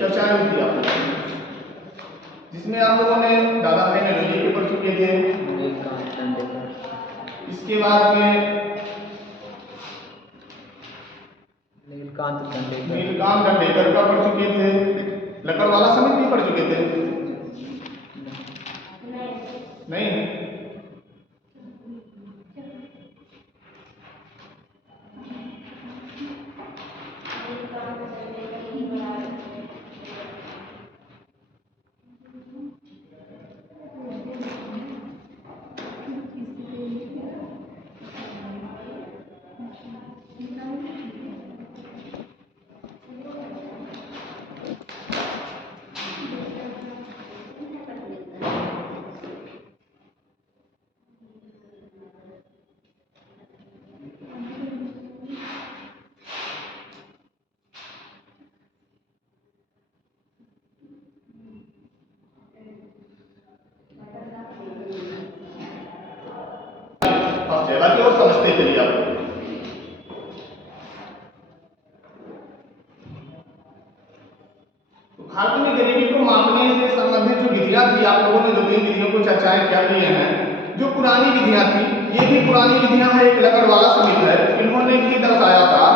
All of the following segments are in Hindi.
चर्चाएं हुई थी आप लोगों ने, जिसमें आप लोगों ने दादा भाई मेलोडी के पढ़ चुके थे। इसके बाद में नीलकांत दंडेकर का पढ़ चुके थे। लकड़वाला समिति भी पढ़ चुके थे? नहीं। बाकी और समझते चलिए आप। तो भारत में गरीबी को मापने से संबंधित जो विधियां थी, आप लोगों ने 2-3 विधियों को चर्चाएं कर लिए हैं। जो पुरानी विधियां थी, ये भी पुरानी विधियां है। एक लकड़वाला समिति है, इन्होंने भी दर्शाया था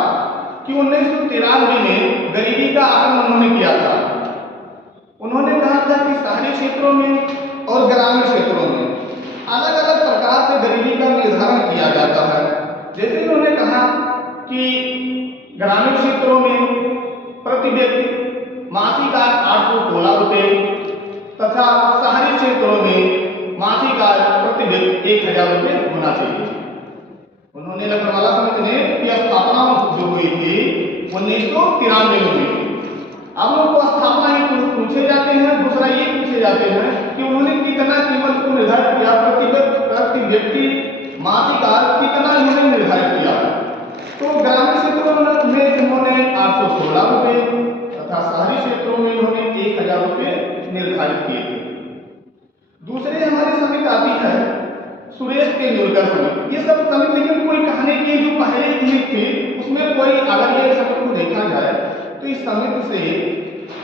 कि 1993 में गरीबी का आकलन उन्होंने किया था। उन्होंने कहा था कि शहरी क्षेत्रों में और ग्रामीण क्षेत्रों में अलग अलग प्रकार से गरीबी का निर्धारण किया जाता है। जैसे उन्होंने कहा कि ग्रामीण क्षेत्रों में प्रति व्यक्ति मासिक आय 816 रुपये तथा शहरी क्षेत्रों में मासिक आय प्रति व्यक्ति 1000 रुपये होना चाहिए। उन्होंने लकड़वाला समिति ने की स्थापना जो हुई थी 1993 में हुई थी। आप लोग को स्थापना ही पूछे जाते हैं, दूसरा ये पूछे जाते हैं कि उन्होंने कितना कीमत को निर्धारित किया, प्रति व्यक्ति मासिक आय कितना इन्होंने निर्धारित किया। तो ग्रामीण क्षेत्रों में इन्होंने 816 रुपये तथा शहरी क्षेत्रों में इन्होंने 1000 रुपये निर्धारित किए थे। दूसरे हमारी समिति आती है सुरेश तेंदुलकर समिति। ये सब समिति लेकिन कोई कहने की जो पहले ही थी उसमें कोई, अगर ये समिति को देखा जाए तो इस समिति से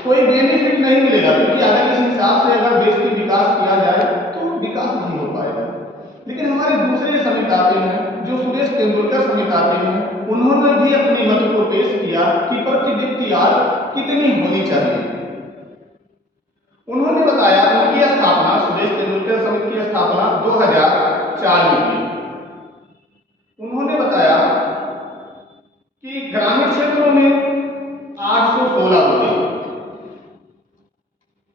कोई बेनिफिट नहीं मिलेगा, क्योंकि अगर इस हिसाब से अगर देश की विकास किया जाए तो विकास नहीं हो पाएगा। लेकिन हमारे दूसरे समिति आते हैं जो सुरेश तेंदुलकर समिति आते हैं, उन्होंने भी अपने मत को पेश किया कि प्रति व्यक्ति आय कितनी होनी चाहिए। उन्होंने बताया, उनकी स्थापना सुरेश तेंदुलकर समिति की स्थापना 2004 में की। उन्होंने बताया कि ग्रामीण क्षेत्रों में 816 रुपये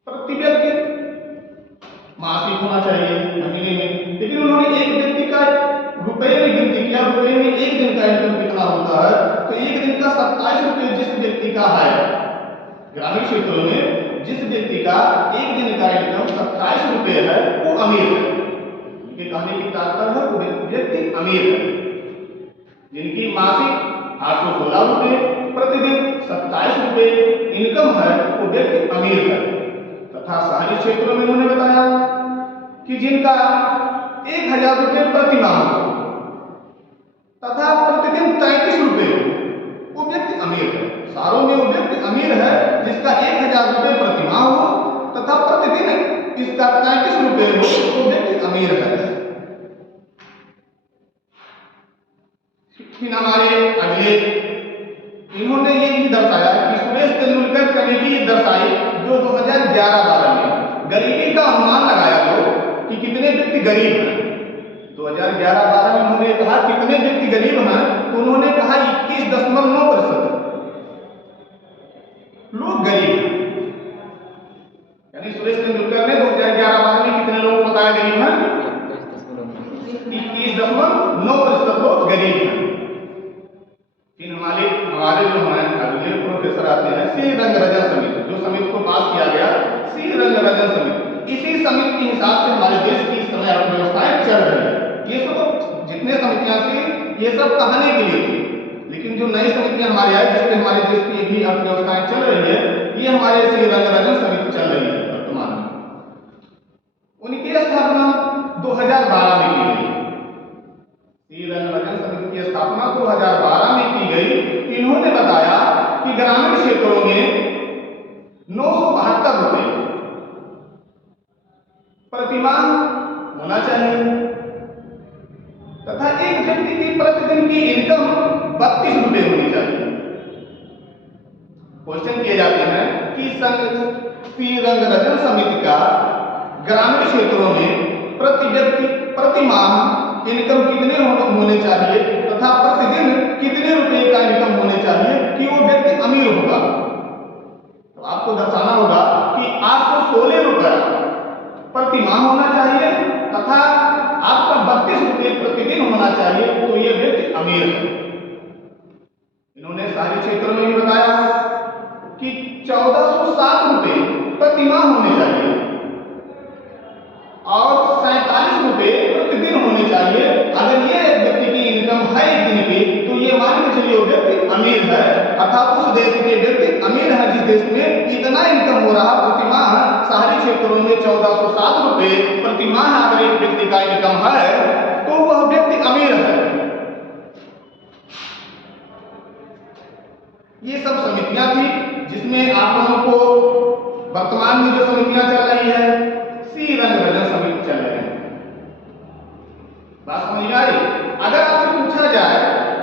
प्रति व्यक्ति मासिक होना चाहिए महीने में। लेकिन उन्होंने एक व्यक्ति का रुपए में गिनती किया, रुपए में एक दिन का इनकम कितना होता है, तो एक दिन का 27 रुपये जिस व्यक्ति का है ग्रामीण क्षेत्रों में, जिस व्यक्ति का एक दिन का इनकम 27 रुपये है वो अमीर है। उनके कहने की तात्पर्य है वो व्यक्ति अमीर है। जिनकी मासिक 816 रुपये प्रतिदिन 27 रुपये इनकम है वो व्यक्ति अमीर है। तथा शहरी क्षेत्रों में उन्होंने बताया कि जिनका 1000 रुपये प्रति माह तथा प्रतिदिन 33 रुपये वो व्यक्ति अमीर है। शहरों में वो व्यक्ति अमीर है जिसका 1000 रुपये प्रति माह हो तथा प्रतिदिन इसका 33 रुपये हो, वो व्यक्ति अमीर है। फिर हमारे अगले इन्होंने ये भी दर्शाया कि सुरेश तेंदुलकर कमेटी ये दर्शाई जो 2011-12 में गरीबी का अनुमान लगाया तो कि कितने व्यक्ति गरीब हैं। 2011-12 में उन्होंने कहा कितने व्यक्ति गरीब हैं, तो उन्होंने कहा 21.9% लोग गरीब हैं। यानी सुरेश तेंदुलकर ने 2011-12 में कितने लोगों को बताया गरीब हैं? 21.9% लोग गरीब हैं। फिर हमारे जो हैं अगले प्रोफेसर आते हैं श्री रंगराजन समिति, जो समिति को पास किया गया श्री रंगराजन समिति। इसी समिति के हिसाब से हमारे देश की इस समय अर्थव्यवस्थाएं चल रही है। ये सब जितने समितियां थी ये सब कहने के लिए थी, लेकिन जो नई समितियां हमारे आई जिसमें हमारे देश की भी अर्थव्यवस्थाएं चल रही है, ये हमारे श्री रंगराजन समिति चल रही है वर्तमान में। उनकी स्थापना 2012 में की गई। श्री रंगराजन समिति की स्थापना 2012 में की गई। इन्होंने बताया कि ग्रामीण क्षेत्रों में 9 की इनकम 32 रुपए होनी चाहिए। क्वेश्चन किए जाते हैं कि श्री रंगरजन समिति का ग्रामीण क्षेत्रों में प्रति व्यक्ति प्रति माह इनकम कितने होने चाहिए तथा प्रतिदिन कितने रुपए का इनकम होने चाहिए कि वो व्यक्ति अमीर होगा। तो आपको दर्शाना होगा कि 816 रुपए प्रति माह होना चाहिए तथा आपका 32 रुपए प्रतिदिन होना चाहिए, तो ये व्यक्ति अमीर है। इन्होंने शहरी क्षेत्रों में भी बताया कि 1407 रुपए प्रति माह होने चाहिए और 47 रुपए प्रतिदिन होने चाहिए। अगर ये व्यक्ति की इनकम है एक दिन की, तो ये मान के चलिए वो व्यक्ति अमीर है, अर्थात उस देश के व्यक्ति अमीर है जिस देश में इतना इनकम हो रहा प्रति माह। शहरी क्षेत्रों में 1407 रुपए प्रति माह अगर एक व्यक्ति का इनकम है तो वह व्यक्ति अमीर है। ये सब समितियां थी जिसमें आप लोगों को वर्तमान में जो समितियां चल रही है श्री रंगरजन समिति चल रही है। बात समझ में आई? अगर आपसे पूछा जाए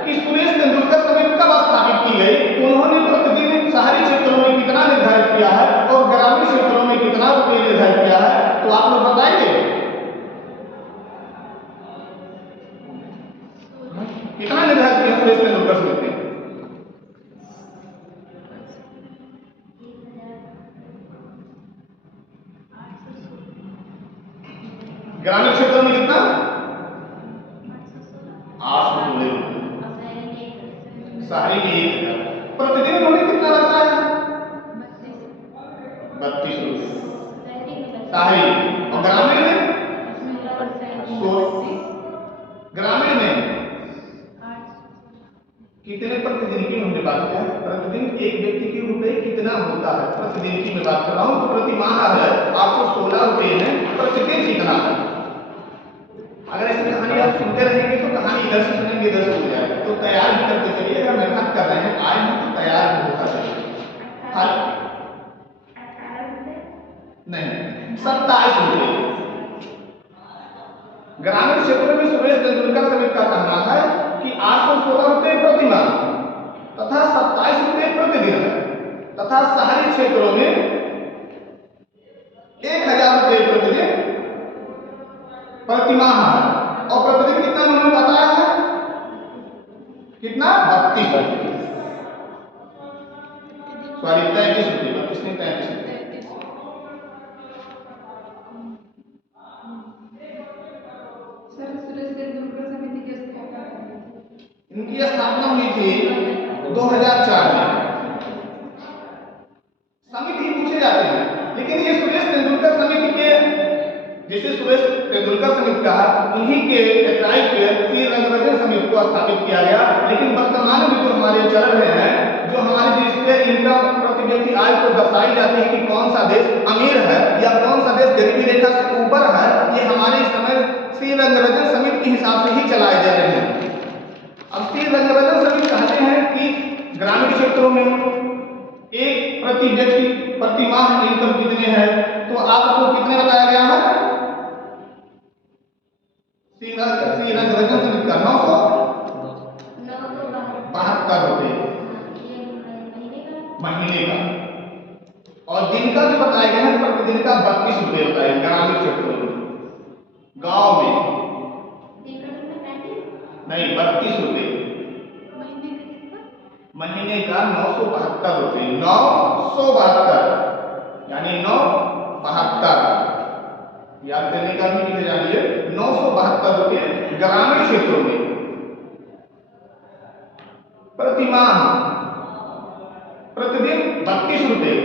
कि सुरेश तेंदुलकर समिति कब स्थापित की गई, तो उन्होंने प्रतिदिन शहरी क्षेत्रों में कितना निर्धारित किया है और ग्रामीण क्षेत्रों में कितना रुपये निर्धारित किया है, तो आप लोग बताएंगे कितना निर्धारित किया सुरेश तेंदुलकर समिति? ग्रामीण क्षेत्र में कितना? 816 रुपये। शहरी में 1000। प्रतिदिन उन्होंने कितना रखा है? 32 रुपये शहरी। और ग्रामीण में ग्रामीण में कितने प्रतिदिन की हमने बात किया? प्रतिदिन एक व्यक्ति के रुपए कितना होता है, प्रतिदिन की मैं बात कर रहा हूँ। तो प्रति माह है 816 रुपये है, प्रतिदिन कितना है? अगर ऐसी कहानी आप सुनते रहेंगे तो कहानी इधर से सुनेंगे इधर से हो जाएगा। तो तैयार भी करते चलिए, अगर मेहनत कर रहे हैं आए हैं तो तैयार भी होता चलिए। नहीं, 27 रुपये। ग्रामीण क्षेत्र में सुरेश तेंदुलकर समिति का कहना है कि 816 रुपये प्रति माह तथा 27 रुपये प्रतिदिन है तथा शहरी क्षेत्रों में 1000 रुपये प्रतिदिन प्रति माह है। और प्रतिदिन कितना उन्होंने बताया है? कितना? 32 रुपये। सॉरी 33 रुपये, 32 नहीं 33 रुपये। इनकी स्थापना हुई थी 2004 में। समिति पूछे जाते हैं, लेकिन ये सुरेश तेंदुलकर समिति के, जिसे सुरेश तेंदुलकर समिति कहा, उन्हीं के एडवाइस पे श्री रंगरजन समिति को स्थापित किया गया। लेकिन वर्तमान में जो हमारे चल रहे हैं, जो हमारे देश के इनकम प्रति व्यक्ति आय को दर्शाई जाती है कि कौन सा देश अमीर है या कौन सा देश गरीबी रेखा से ऊपर है, ये हमारे इस समय श्री रंगरजन समिति के हिसाब से ही चलाए जा रहे हैं। अब श्री रंगरजन समिति कहते हैं कि ग्रामीण क्षेत्रों में एक प्रति व्यक्ति प्रति माह इनकम कितने हैं, तो आपको कितने बताया गया है? श्री रंगरजन समिति का 972 रुपये महीने का, और दिन का जो बताया गया है प्रतिदिन का 32 रुपये बताया ग्रामीण क्षेत्रों में। गांव में नहीं 32 रुपये महीने का 972 रुपये। 972 यानी 972 याद करने का भी कितने जानिए 972 रुपये ग्रामीण क्षेत्रों में प्रति माह, प्रतिदिन 32 रुपये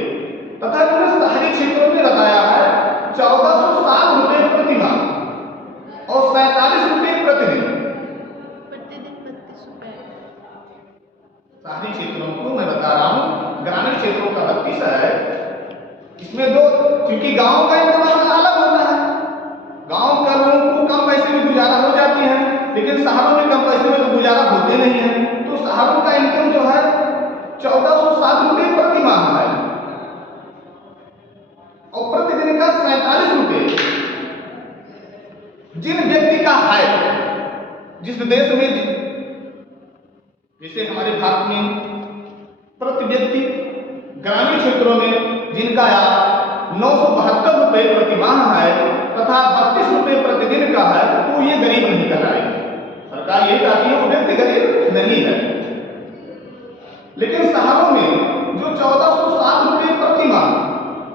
तथा शहरी क्षेत्रों में बताया है 1407 रुपये प्रति माह और 47 रुपये प्रतिदिन। शहरी क्षेत्रों को मैं बता रहा हूँ, ग्रामीण क्षेत्रों का 32 है। इसमें दो, क्योंकि गांव का इनकम अलग होता है। गांव का लोगों को कम पैसे में गुजारा हो जाती है, लेकिन शहरों में कम पैसे में तो गुजारा होते नहीं है। तो शहरों का इनकम जो है 1407 रुपये प्रति माह है और प्रतिदिन का 47 रुपये। जिन व्यक्ति का है, जिस देश में भारत में प्रति व्यक्ति ग्रामीण क्षेत्रों में जिनका आय 972 रुपये प्रति माह है तथा 32 रुपये प्रतिदिन का है, तो ये गरीब नहीं कहलाएंगे। सरकार यही कहती है वो व्यक्ति गरीब नहीं है। लेकिन शहरों में जो 1407 रुपये प्रति माह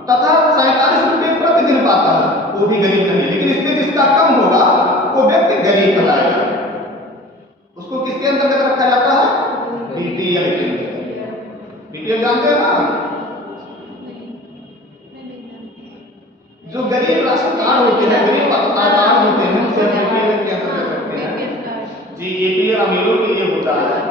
तथा 47 रुपये प्रतिदिन पाता है वो भी गरीब नहीं। लेकिन इससे जिसका कम होगा वो व्यक्ति गरीब कहलाएगा। उसको किसके अंतर्गत रखा जाता है? बीपीएल के अंतर्गत। बीपीएल जानते हैं ना? जो गरीब राशन कार्ड होते हैं, गरीब कार्ड होते हैं, उसे बीपीएल के अंतर्गत रखते हैं। जी, एपीएल अमीरों के लिए होता है।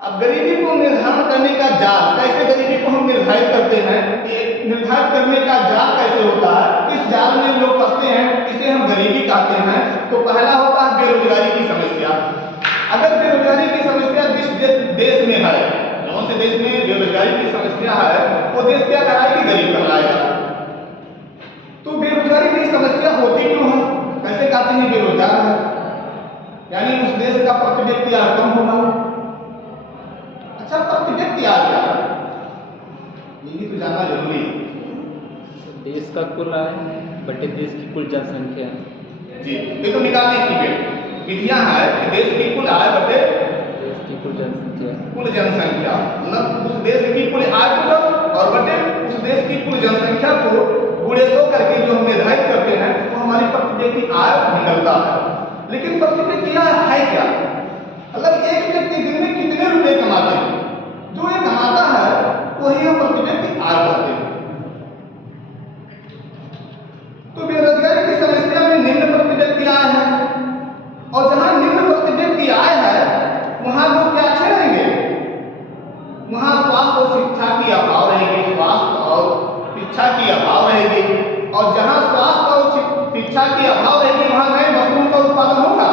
अब गरीबी को निर्धारण करने का जाल, कैसे गरीबी को हम निर्धारित करते हैं, निर्धारित करने का जाल कैसे होता है, किस जाल में लोग फंसते हैं, इसे हम गरीबी कहते हैं। तो पहला होता है बेरोजगारी की समस्या। अगर बेरोजगारी की समस्या जिस देश में है, कौन से देश में बेरोजगारी की समस्या है, वो देश क्या कराएगी? गरीब कहलाएगा। तो बेरोजगारी की समस्या होती क्यों है? कैसे कहते हैं बेरोजगार है? यानी उस देश का प्रति व्यक्ति आय कम होगा। अच्छा, प्रति व्यक्ति आ गया, ये भी तो जानना जरूरी है। देश का कुल आय बटे देश की कुल जनसंख्या। जी, ये तो निकालने की विधियां हैं कि देश की कुल आय बटे देश की कुल जनसंख्या। कुल जनसंख्या मतलब उस देश की कुल आय को और बटे उस देश की कुल जनसंख्या को गुणे 100 करके जो हम निर्धारित करते हैं वो हमारी प्रति व्यक्ति आय निकलता है। लेकिन प्रति व्यक्ति आय है क्या? मतलब एक व्यक्ति दिन में कितने रुपए कमाते हैं, जो ये कमाता है वही हम प्रति व्यक्ति आय कहते हैं। तो बेरोजगारी की समस्या में निम्न प्रति व्यक्ति आय है, और जहां निम्न प्रति व्यक्ति आय है वहां लोग क्या अच्छे रहेंगे? वहां स्वास्थ्य और शिक्षा की अभाव रहेगी, स्वास्थ्य और शिक्षा की अभाव रहेगी। और जहां स्वास्थ्य और शिक्षा की अभाव रहेगी वहां नए वस्तुओं का उत्पादन होगा?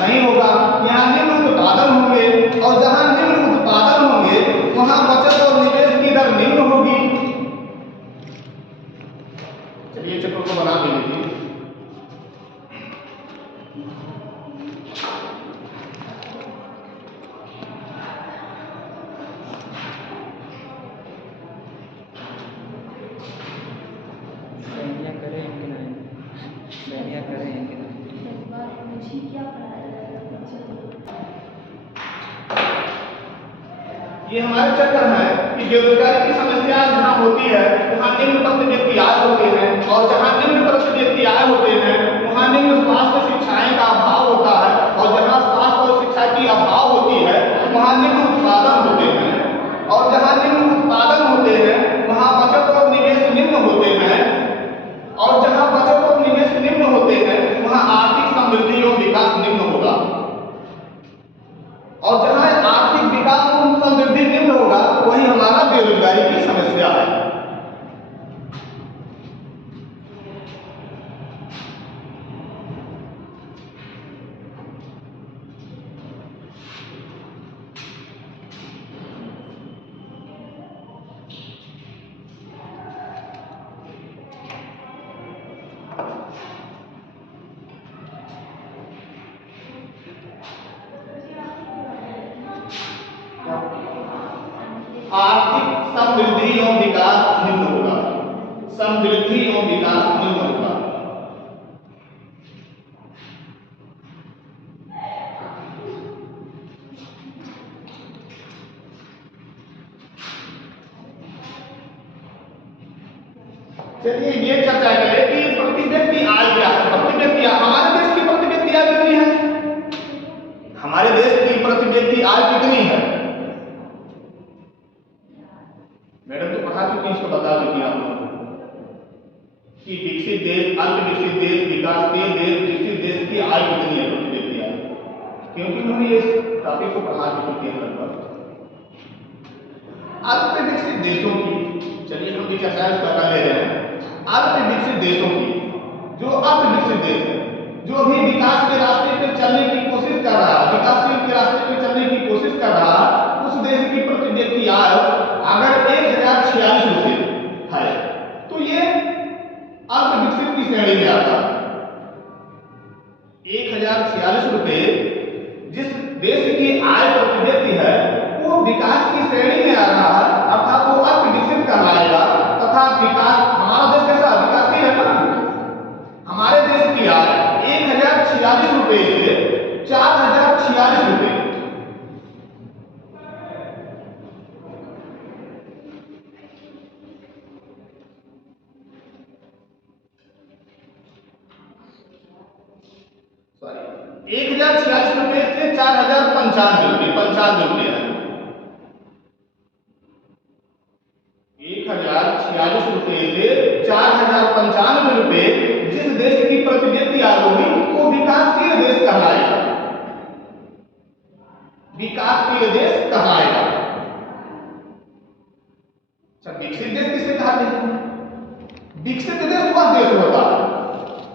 नहीं होगा। यहाँ निम्न उत्पादन होंगे, और जहां निम्न उत्पादन होंगे वहां बचत और निवेश की दर निम्न होगी। चलिए चित्र को बना लीजिए। ये हमारे चक्कर है कि बेरोजगारी की समस्या जहाँ होती है वहाँ निम्न प्रति व्यक्ति आय होते हैं, और जहाँ निम्न प्रति व्यक्ति आय होते हैं वहाँ निम्न स्वास्थ्य शिक्षाएं का अभाव होता है, और जहाँ स्वास्थ्य और शिक्षा की अभाव होती है वहाँ निम्न उत्पादन होते हैं, और जहाँ निम्न उत्पादन होते हैं वहाँ बचत और निवेश निम्न होते हैं, और जहाँ बचत और निवेश निम्न होते हैं वहाँ आर्थिक समृद्धि और विकास निम्न होगा। और जहां आर्थिक विकास और समृद्धि निम्न होगा वही हमारा बेरोजगारी की समस्या है। आर्थिक समृद्धि और विकास निम्न होगा। समृद्धि और विकास निम्न होगा। चलिए ये चर्चा करें कि प्रति व्यक्ति आय क्या है। प्रति व्यक्ति हमारे देश की प्रति व्यक्ति आय कितनी है? हमारे देश की प्रति व्यक्ति आय कितनी है? मैडम तो पढ़ा चुकी, इसको बता चुकी आप लोगों को कि विकसित देश, अल्प विकसित देश, विकासशील देश, विकसित देश की आय कितनी है प्रति व्यक्ति आय, क्योंकि उन्होंने इस टॉपिक को पढ़ा चुकी है लगभग। अल्प विकसित देशों की, चलिए हम भी चर्चा इसका कर ले रहे हैं। अल्प विकसित देशों की, जो अल्प विकसित देश है, जो अभी विकास के रास्ते पे चलने की कोशिश कर रहा है, विकासशील के रास्ते पे चलने की कोशिश कर रहा है, उस देश की प्रति व्यक्ति आय अगर 1046 रुपये है श्रेणी में आता है। 1046 रुपए जिस देश की आय प्रति व्यक्ति है वो विकास की श्रेणी में आ रहा है, अर्थात वो अति विकसित कहलाएगा। तथा विकास, हमारा देश कैसा विकासशील है ना, हमारे देश की आय 1046 रुपए से 4046 रुपए, सॉरी 1046 रुपए से 4095 रुपए है। 1046 रुपए से 4095 रुपए जिस देश की प्रति व्यक्ति आय होगी वो विकासशील देश कहलाएगा, विकासशील देश कहलाएगा। अच्छा, विकसित देश किसे कहते हैं? विकसित देश वह देश होता है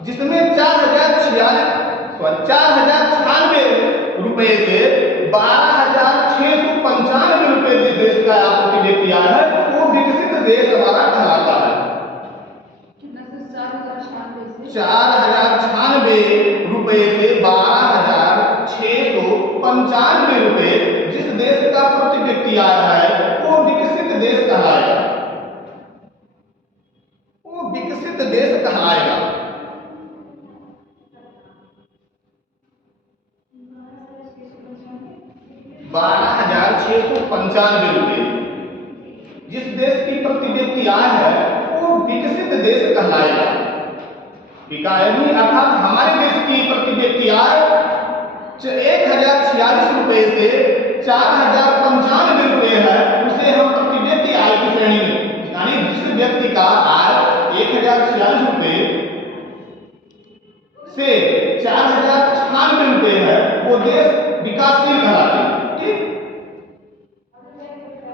जिसमें 4096 रुपए से 12,695 रुपए जिस देश का प्रति व्यक्ति आय है वो विकसित देश हमारा कहलाता है। 4096 रुपए से 12,695 रुपए जिस देश का प्रति व्यक्ति आय है वो विकसित देश कहलाएगा, वो विकसित देश कहलाएगा। 12,695 रुपए जिस देश की प्रति व्यक्ति आय है वो विकसित देश कहलाएगा। विकायनी अर्थात हमारे देश की प्रति व्यक्ति आय 1046 रुपए से 4095 रुपए है, उसे हम प्रति व्यक्ति आय की श्रेणी में, यानी जिस व्यक्ति का आय 1046 रुपए से 4096 रुपए है वो देश विकासशील कहलाते हैं।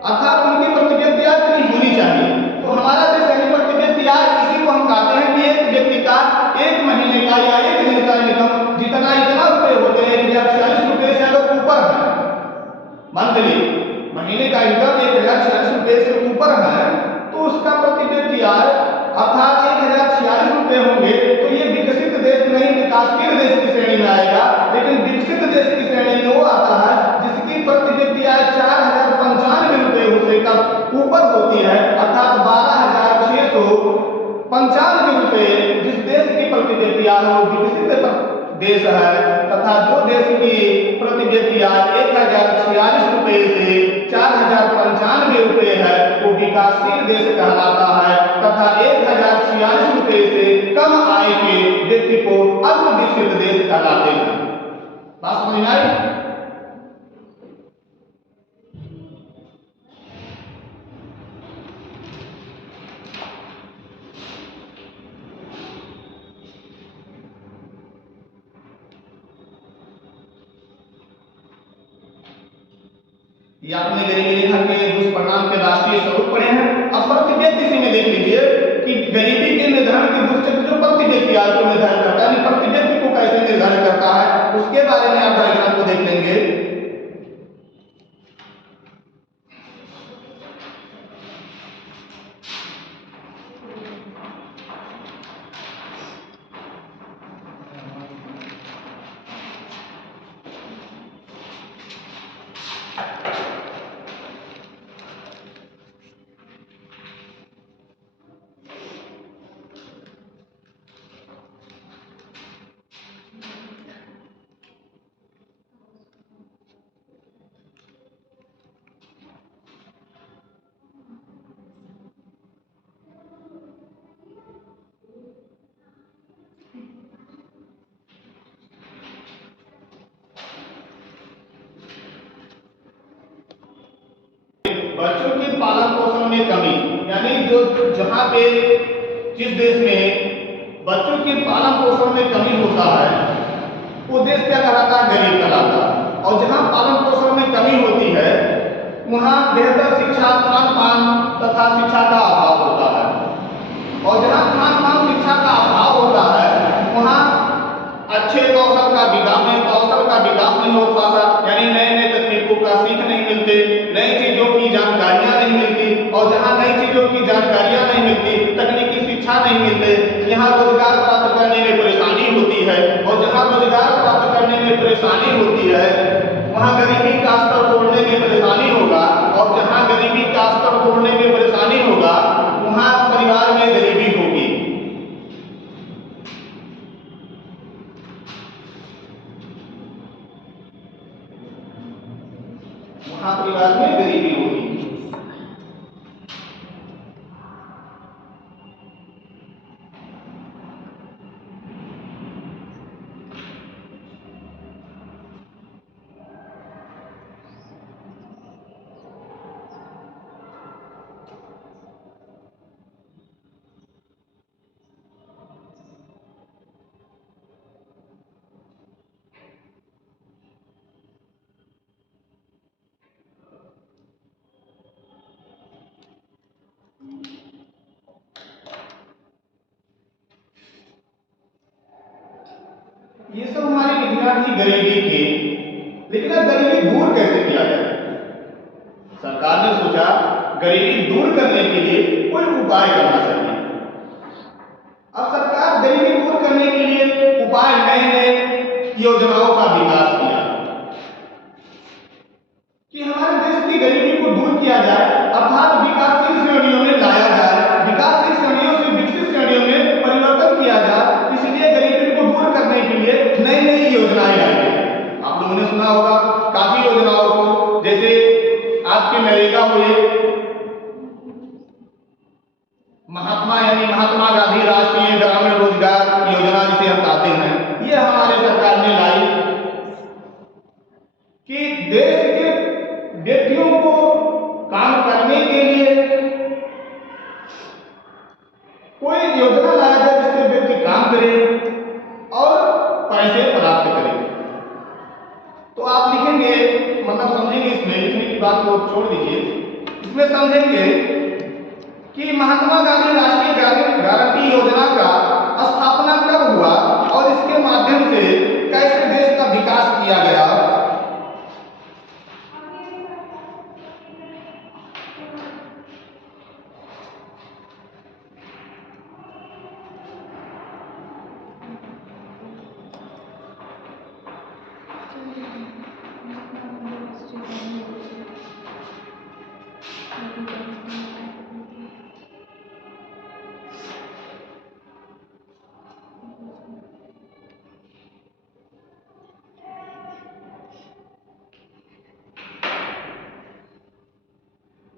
अर्थात उनकी प्रति व्यक्ति आय कितनी होनी चाहिए, तो हमारा देश यानी प्रति व्यक्ति आय, इसी को हम कहते हैं कि एक व्यक्ति का एक महीने का या एक दिन का इनकम जितना रुपए होते हैं 1046 रुपए से अगर ऊपर है, मंथली महीने का इनकम 1046 रुपए से ऊपर है तो उसका प्रति व्यक्ति आय अर्थात 1046 रुपए होंगे तो ये विकसित देश नहीं विकासशील देश की श्रेणी में आएगा। लेकिन विकसित देश की श्रेणी में वो आता है जिसकी प्रति व्यक्ति आय 4095 रुपए उससे कम ऊपर होती है, अर्थात 12,695 रुपए जिस देश की प्रति व्यक्ति आय वो विकसित देश है। तथा जो देश की प्रति व्यक्ति आय 1046 रुपए से 4095 रुपए है वो विकासशील देश कहलाता है। तथा 1046 रुपए से कम आय के व्यक्ति को अल्प विकसित देश कहलाते हैं। बात समझ में आई? ये आपने गरीबी रेखा के दुष्परिणाम के राष्ट्रीय स्वरूप पढ़े हैं। अब प्रति व्यक्ति से में देख लीजिए कि गरीबी के निर्धारण के दुष्चक्र जो प्रति व्यक्ति आय को निर्धारित करता है, प्रति व्यक्ति को कैसे निर्धारित करता है उसके बारे में आप डायग्राम को देख लेंगे। बच्चों के पालन पोषण में कमी, यानी जो जहाँ पे जिस देश में बच्चों के पालन पोषण में कमी होता है वो देश क्या कहलाता है? गरीब कहलाता है। और जहाँ पालन पोषण में कमी होती है वहाँ बेहतर शिक्षा, खान पान तथा शिक्षा का अभाव होता है। और जहाँ खान पान शिक्षा का अभाव होता है वहाँ अच्छे कौशल का विकास नहीं हो पाता, यानी नए नए तकनीकों का सीख नहीं मिलते, नई चीजों की जानकारियां नहीं मिलती। और जहाँ नई चीजों की जानकारियां नहीं मिलती, तकनीकी शिक्षा नहीं मिलते, यहाँ रोजगार प्राप्त परेशानी होती है वहाँ गरीबी का स्तर तोड़ने में परेशानी होगा, और जहाँ गरीबी का स्तर तोड़ने में परेशानी होगा वहाँ परिवार में गरीबी होगी। वहाँ परिवार में गरीबी होगी। ये सब हमारी विधियां थी गरीबी की, लेकिन अब गरीबी दूर कैसे किया जाए? सरकार ने सोचा गरीबी दूर करने के लिए कोई उपाय करना चाहिए। अब सरकार गरीबी दूर करने के लिए उपाय नए नए योजनाओं का विकास किया कि हमारे देश की गरीबी को दूर किया जाए, अर्थात विकासशील श्रेणियों में लाया जाए, विकासशील श्रेणियों से विकसित श्रेणियों में परिवर्तन किया जाए। इसलिए गरीबी को दूर करने के लिए नई नई योजनाएं लाई गई। आप लोगों ने सुना होगा काफी योजनाओं को, जैसे आपके नरेगा हुए, महात्मा गांधी राष्ट्रीय ग्रामीण रोजगार योजना जिसे हम कहते हैं, ये हमारे सरकार ने लाई कि देश के व्यक्तियों को काम करने के लिए कोई योजना लाया जाए जिससे व्यक्ति काम करे और पैसे प्राप्त करे। तो आप लिखेंगे, मतलब समझेंगे, इसमें लिखने की बात को छोड़ दीजिए, इसमें समझेंगे कि महात्मा गांधी राष्ट्रीय ग्रामीण गारंटी योजना का स्थापना कब हुआ और इसके माध्यम से कैसे देश का विकास किया गया।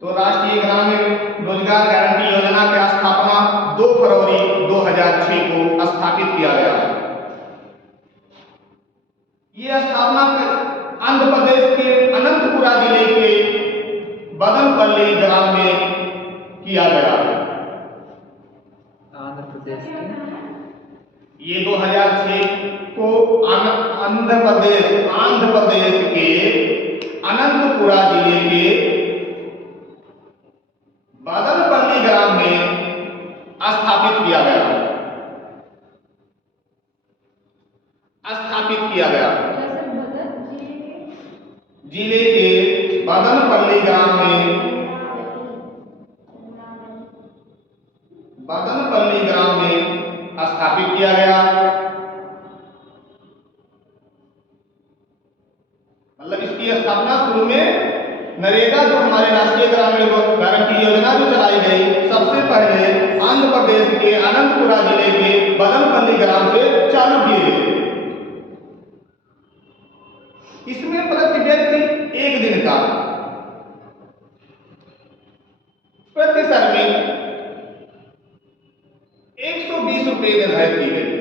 तो राष्ट्रीय ग्रामीण रोजगार गारंटी योजना की स्थापना 2 फरवरी 2006 को स्थापित किया गया। ये स्थापना आंध्र प्रदेश के अनंतपुरा जिले के बदनपल्ली ग्राम में किया गया। आंध्र प्रदेश के ये 2006 को आंध्र प्रदेश के अनंतपुरा जिले के बदनपल्ली ग्राम में स्थापित किया गया। जिले के बदनपल्ली ग्राम में स्थापित किया गया। मतलब इसकी स्थापना शुरू में नरेगा, जो हमारे राष्ट्रीय ग्रामीण गारंटी योजना जो चलाई गई, सबसे पहले आंध्र प्रदेश के अनंतपुरा जिले के बदनपल्ली ग्राम से चालू की गई। इसमें प्रति व्यक्ति 1 दिन का प्रति श्रमिक 120 रुपये निर्धारित की गई।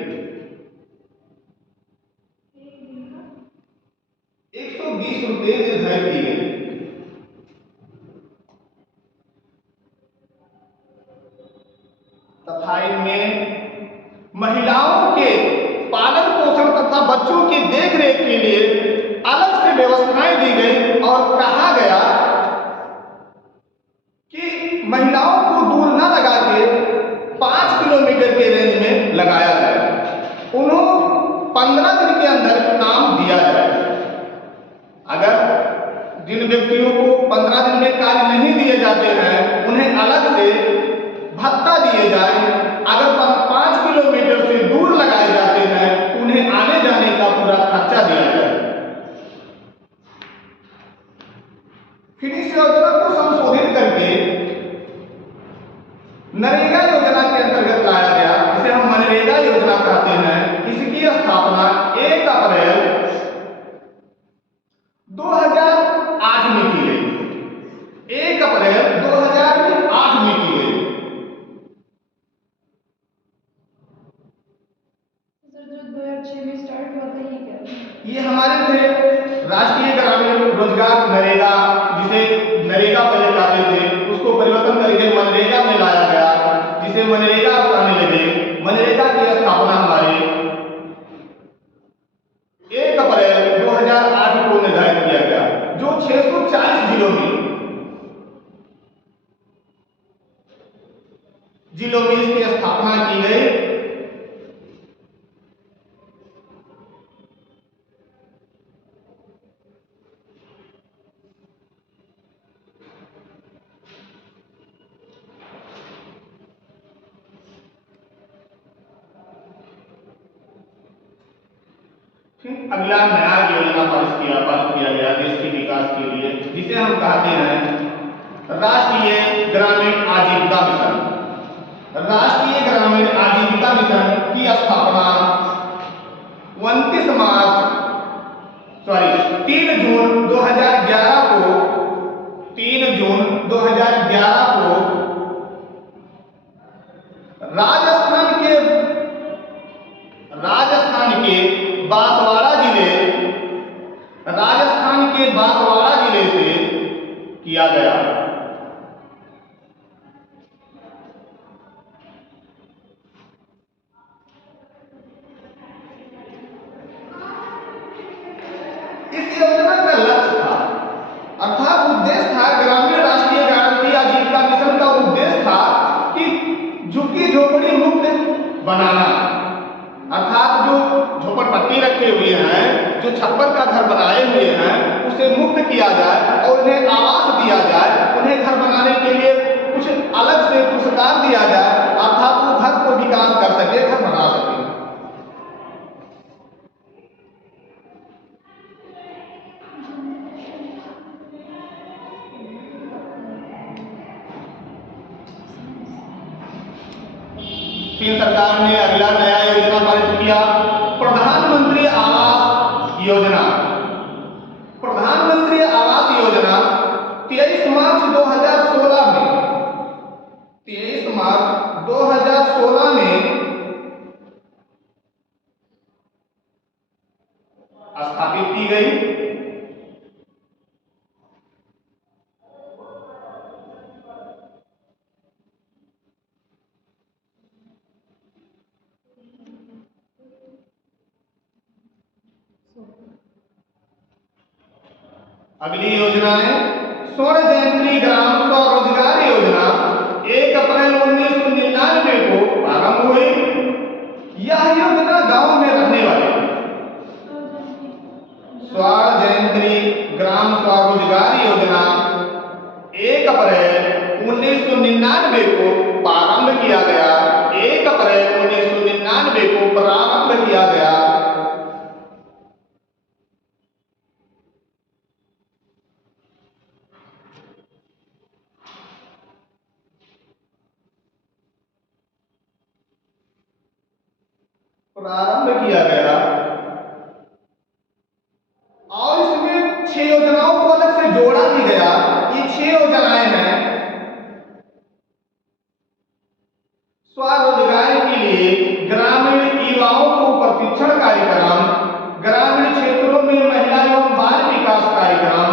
120 रुपये निर्धारित की गई। तथा इनमें महिलाओं के पालन पोषण तथा बच्चों की देखरेख के लिए अलग से व्यवस्थाएं दी गई और कहा गया कि महिलाओं को दूर न लगा के 5 किलोमीटर के रेंज में लगाया जाए, उन्हें 15 दिन के अंदर काम दिया जाए। अगर जिन व्यक्तियों को 15 दिन में कार्य नहीं दिए जाते हैं उन्हें अलग से भत्ता दिए जाए। अगर 5 किलोमीटर से दूर लगाए जाते हैं उन्हें आने जाने का पूरा खर्चा दिया जाए। 2006 में स्टार्ट हुआ था, ये क्या? ये हमारे थे राष्ट्रीय ग्रामीण रोजगार नरेगा, जिसे नरेगा पहले कहते थे, उसको परिवर्तन करके मनरेगा में लाया गया, जिसे मनरेगा कहने लगे। मनरेगा की स्थापना हमारे 1 अप्रैल 2008 को निर्धारित किया गया, जो 640 जिलों में इसकी स्थापना की गई। अगला नया योजना पारित किया गया देश के विकास के लिए, जिसे हम कहते हैं राष्ट्रीय ग्रामीण आजीविका मिशन। राष्ट्रीय ग्रामीण आजीविका मिशन की स्थापना 3 जून 2011 को 3 जून 2011 को राजस्थान के बांसवाड़ा जिले से किया गया। इस योजना का लक्ष्य था, अर्थात उद्देश्य था, ग्रामीण राष्ट्रीय गारंटी आजीविका मिशन का उद्देश्य था कि झुग्गी झोपड़ी मुक्त बनाना, अर्थात जो झोपड़पट्टी रखे हुए हैं, जो छप्पर का घर बनाए हुए हैं, उसे मुक्त किया जाए और उन्हें आवास दिया जाए, उन्हें घर बनाने के लिए कुछ अलग से पुरस्कार दिया जाए, अर्थात वो घर को विकास कर सके, घर बना सके। फिर सरकार ने अगला नया योजना पारित किया, प्रधानमंत्री आवास योजना। प्रधानमंत्री आवास योजना 23 मार्च 2016 में स्थापित की गई। अगली योजना है स्वर्ण जयंती ग्राम स्वरोजगार योजना। 1 अप्रैल 1999 को प्रारंभ हुई। यह योजना गांव में रहने वाले स्वर्ण जयंती ग्राम स्वरोजगार योजना 1 अप्रैल 1999 को प्रारंभ किया गया। 1 अप्रैल 1999 को प्रारंभ किया गया। और इसमें 6 योजनाओं को अलग से जोड़ा भी गया। ये 6 योजनाएं हैं स्वरोजगार के लिए, ग्रामीण युवाओं को प्रशिक्षण कार्यक्रम, ग्रामीण क्षेत्रों में महिला एवं बाल विकास कार्यक्रम,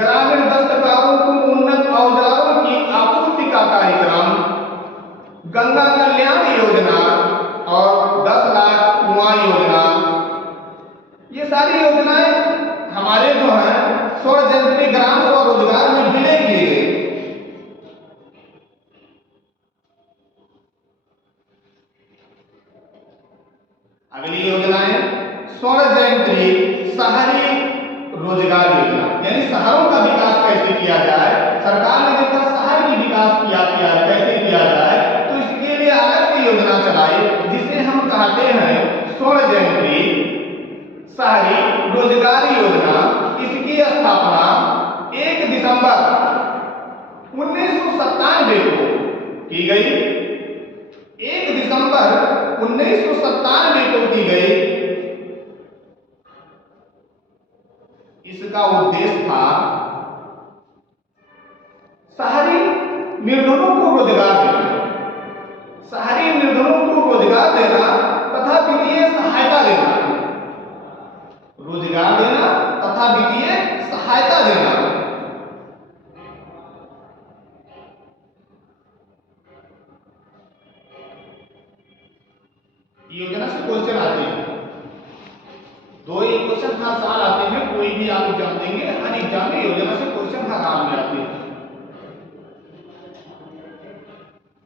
ग्रामीण दस्तकारों को उन्नत औजारों की आपूर्ति का कार्यक्रम, गंगा कल्याण योजना और 10 लाख कुआं योजना। ये सारी योजनाएं हमारे जो है स्वर्ण जयंती ग्राम स्वरोजगार में विलय किए गए। अगली योजना है स्वर्ण जयंती शहरी रोजगार योजना, यानी शहरों का विकास कैसे किया जाए। सरकार ने देखा शहर की विकास कैसे किया जाए, तो इसके लिए अलग से योजना चलाई, जिसे हम कहते हैं स्वर्ण जयंती शहरी रोजगार योजना। इसकी स्थापना 1 दिसंबर 1997 को की गई। 1 दिसंबर 1997 को की गई। इसका उद्देश्य था शहरी निर्धनों को रोजगार देना, शहरी निर्धनों को रोजगार देना तथा वित्तीय सहायता देना, रोजगार देना तथा वित्तीय सहायता देना। योजना से क्वेश्चन आते हैं, दो ही क्वेश्चन हर साल आते हैं, कोई भी आप एग्जाम देंगे हर एग्जाम में योजना से क्वेश्चन हर साल में आते हैं।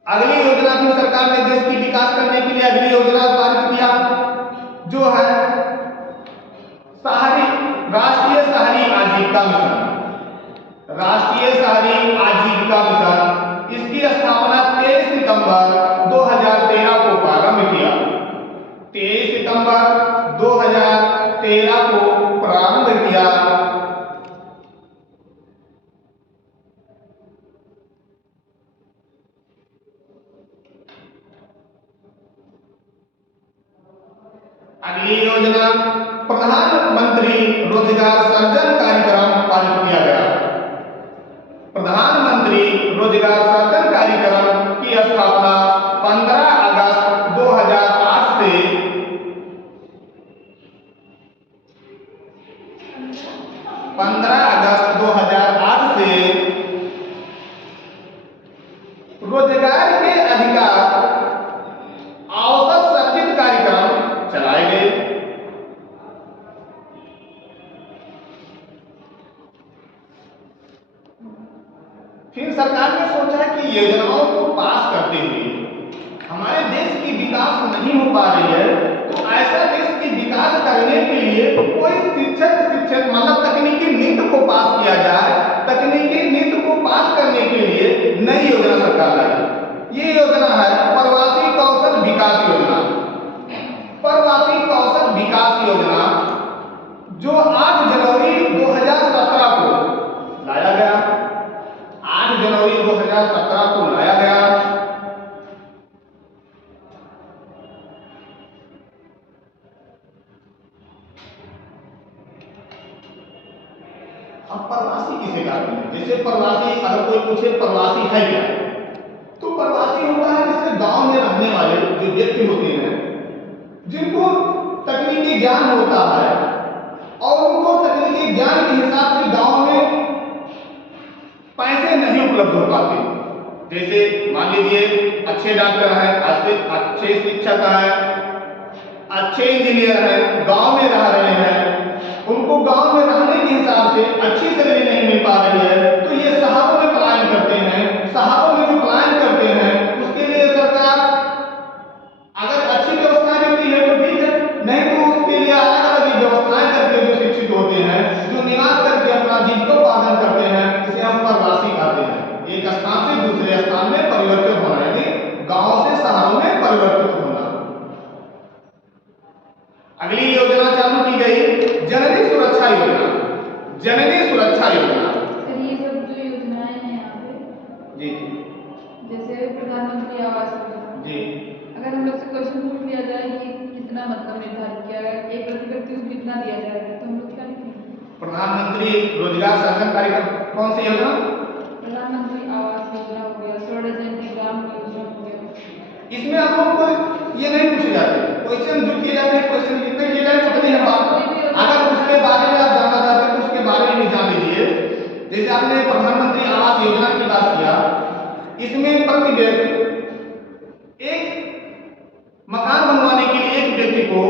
अगली योजना भी सरकार ने देश की विकास करने के लिए अगली योजना पारित किया, जो है राष्ट्रीय शहरी आजीविका मिशन। राष्ट्रीय शहरी आजीविका मिशन, इसकी स्थापना 23 सितंबर 2013 को प्रारंभ किया। 23 सितंबर 2013 को प्रारंभ किया। अगली योजना प्रधानमंत्री रोजगार सृजन कार्यक्रम पारित किया गया। प्रधानमंत्री रोजगार सृजन कार्यक्रम की स्थापना 15 अगस्त 2008 से 15 अगस्त 2008 से रोजगार के अधिकार अवसर सृजित कार्यक्रम चलाए गए। फिर सरकार ने सोचा कि योजनाओं को पास करते हुए हमारे देश की विकास नहीं हो पा रही है, तो ऐसा देश की विकास करने के लिए कोई शिक्षक मतलब तकनीकी नीति को पास किया जाए। तकनीकी नीति को पास करने के लिए नई योजना सरकार लाई। ये योजना है प्रवासी कौशल विकास योजना। प्रवासी कौशल विकास योजना जो 8 जनवरी 2017 को लाया गया। 8 जनवरी 2017 को लाया गया। अब प्रवासी किसे कहते हैं? जैसे प्रवासी, अगर कोई पूछे प्रवासी है क्या, तो प्रवासी होता है जिससे गांव में रहने वाले जो व्यक्ति होते हैं, जिनको तकनीकी ज्ञान होता है और उनको तकनीकी ज्ञान के हिसाब से गांव में पैसे नहीं उपलब्ध हो पाते। जैसे मान लीजिए अच्छे डॉक्टर हैं, अच्छे शिक्षक हैं, अच्छे इंजीनियर हैं, गांव में रह रहे हैं, उनको गांव में रहने के हिसाब से अच्छी सैलरी नहीं मिल पा रही है, तो ये शहरों में पलायन करते हैं। शहरों में जो पलायन करते हैं उसके लिए सरकार अगर अच्छी व्यवस्था देती है तो ठीक है, नहीं तो उसके लिए अलग अलग व्यवस्थाएं करके जो शिक्षित होते हैं, जो निवास करके अपना जीविकोपार्जन करते हैं, इसे हम प्रवासी कहते हैं। एक स्थान से दूसरे स्थान में परिवर्तित होना, यानी गांव से शहरों में परिवर्तित होना। अगली योजना चालू की गई जननी सुरक्षा योजना। जननी सुरक्षा योजना, सर ये सब जो योजनाएं हैं यहाँ पे, जी जैसे प्रधानमंत्री आवास योजना जी, अगर हम लोग से क्वेश्चन पूछ लिया जाए कि कितना मतलब निर्धारित किया गया, एक प्रति व्यक्ति को कितना दिया जाएगा, तो हम लोग क्या लिखेंगे? प्रधानमंत्री रोजगार सृजन कार्यक्रम कौन सी योजना? प्रधानमंत्री आवास योजना हो गया, स्वर्ण जयंती ग्राम योजना हो गया। इसमें आप लोगों को ये नहीं पूछे जाते क्वेश्चन, जो किए जाते हैं क्वेश्चन कितने किए जाते पता नहीं है बात। अगर उसके बारे में आप जानना चाहते हैं तो उसके बारे में जान लीजिए। जैसे आपने प्रधानमंत्री आवास योजना की बात किया, इसमें प्रति व्यक्ति एक मकान बनवाने के लिए एक व्यक्ति को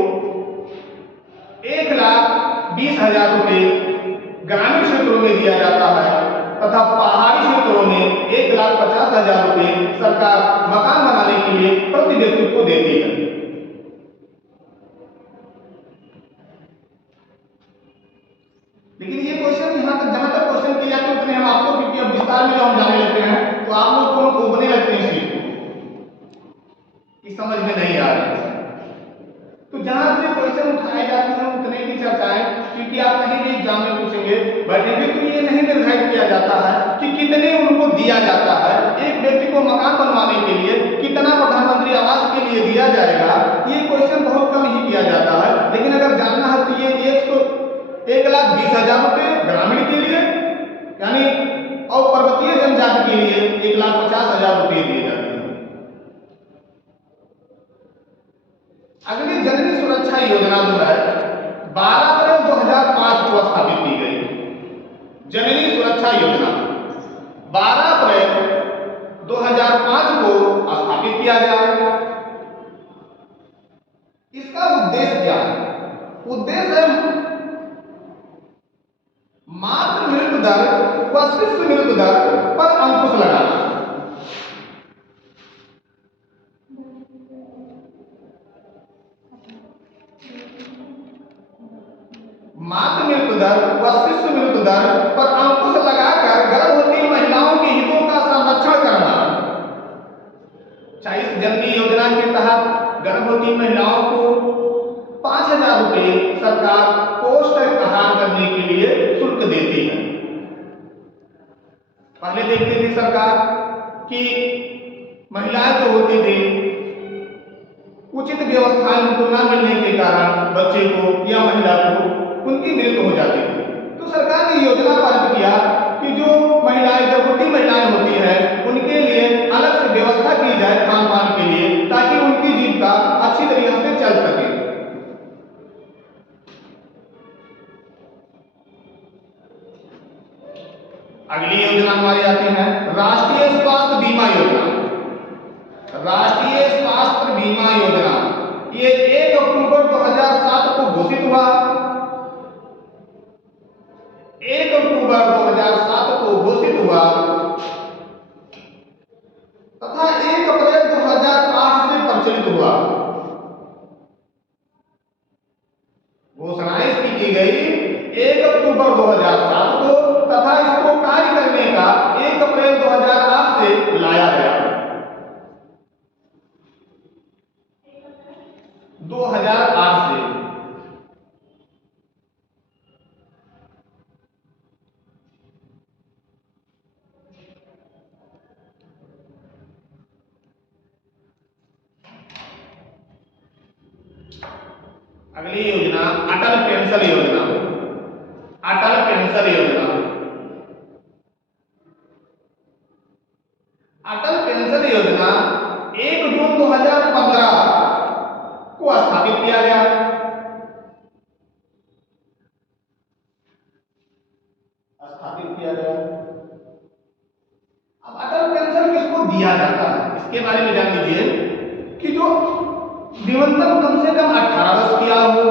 1,20,000 रुपये ग्रामीण क्षेत्रों में दिया जाता है तथा पहाड़ी क्षेत्रों में 1,50,000 रुपये सरकार मकान बनाने के लिए प्रति व्यक्ति को देती है। लेकिन ये क्वेश्चन यहाँ तक जहां तक क्वेश्चन किए जाते हैं उतने हम आपको, क्योंकि अब विस्तार में जब हम जाने लगते हैं तो आप लोग को उगने लगते हैं सीट को, कि समझ में नहीं आ रही है। तो जहां से क्वेश्चन उठाए जाते हैं उतने की चर्चाएं, क्योंकि आप कहीं भी एग्जाम में पूछेंगे बैठेंगे तो ये नहीं निर्धारित किया जाता है कि कितने उनको दिया जाता है। एक व्यक्ति को मकान बनवाने के लिए कितना प्रधानमंत्री आवास के लिए दिया जाएगा, ये क्वेश्चन बहुत कम ही किया जाता है। लेकिन अगर जानना है तो ये 1,20,000 रुपये ग्रामीण के लिए, यानी और पर्वतीय जनजाति के लिए 1,50,000 रुपये दिए जाते हैं। अगली जननी योजना जो है 12 अप्रैल 2005 को स्थापित की गई। जननी सुरक्षा योजना 12 अप्रैल 2005 को स्थापित किया गया। इसका उद्देश्य क्या है? उद्देश्य है मातृ मृत्यु दर व शिशु मृत्यु दर पर अंकुश लगाना। मातृ मृत्यु दर व शिशु मृत्यु दर पर अंकुश लगाकर गर्भवती महिलाओं के हितों का संरक्षण करना। 40 जननी योजना के तहत गर्भवती महिलाओं को 5,000 रुपए सरकार पौष्टिक आहार करने के लिए शुल्क देती है। पहले देखती थी सरकार कि महिलाएं जो होती थी उचित व्यवस्थाएं उनको न मिलने के कारण बच्चे को या महिला को उनकी मृत्यु हो जाती थी। तो सरकार ने योजना पारित किया कि जो महिलाएं गर्भवती महिलाएं होती हैं उनके लिए अलग से व्यवस्था की जाए खान पान के लिए, ताकि उनकी जीविका अच्छी तरीके से चल सके। अगली योजना हमारी आती है राष्ट्रीय स्वास्थ्य बीमा योजना। राष्ट्रीय स्वास्थ्य बीमा योजना ये 1 अक्टूबर 2007 को घोषित हुआ। 1 अक्टूबर 2007 को घोषित हुआ तथा 1 अप्रैल 2008 से प्रचलित हुआ। घोषणा इसकी की गई 1 अक्टूबर 2007 को तथा इसको कार्य करने का 1 अप्रैल 2008 से लाया गया। 2008 से अगली योजना अटल पेंशन योजना। अटल पेंशन योजना अटल पेंशन योजना 1 जून 2015 को स्थापित किया गया। अब अटल पेंशन किसको दिया जाता है इसके बारे में जान लीजिए कि जो न्यूनतम कम से कम 18 वर्ष की आयु हो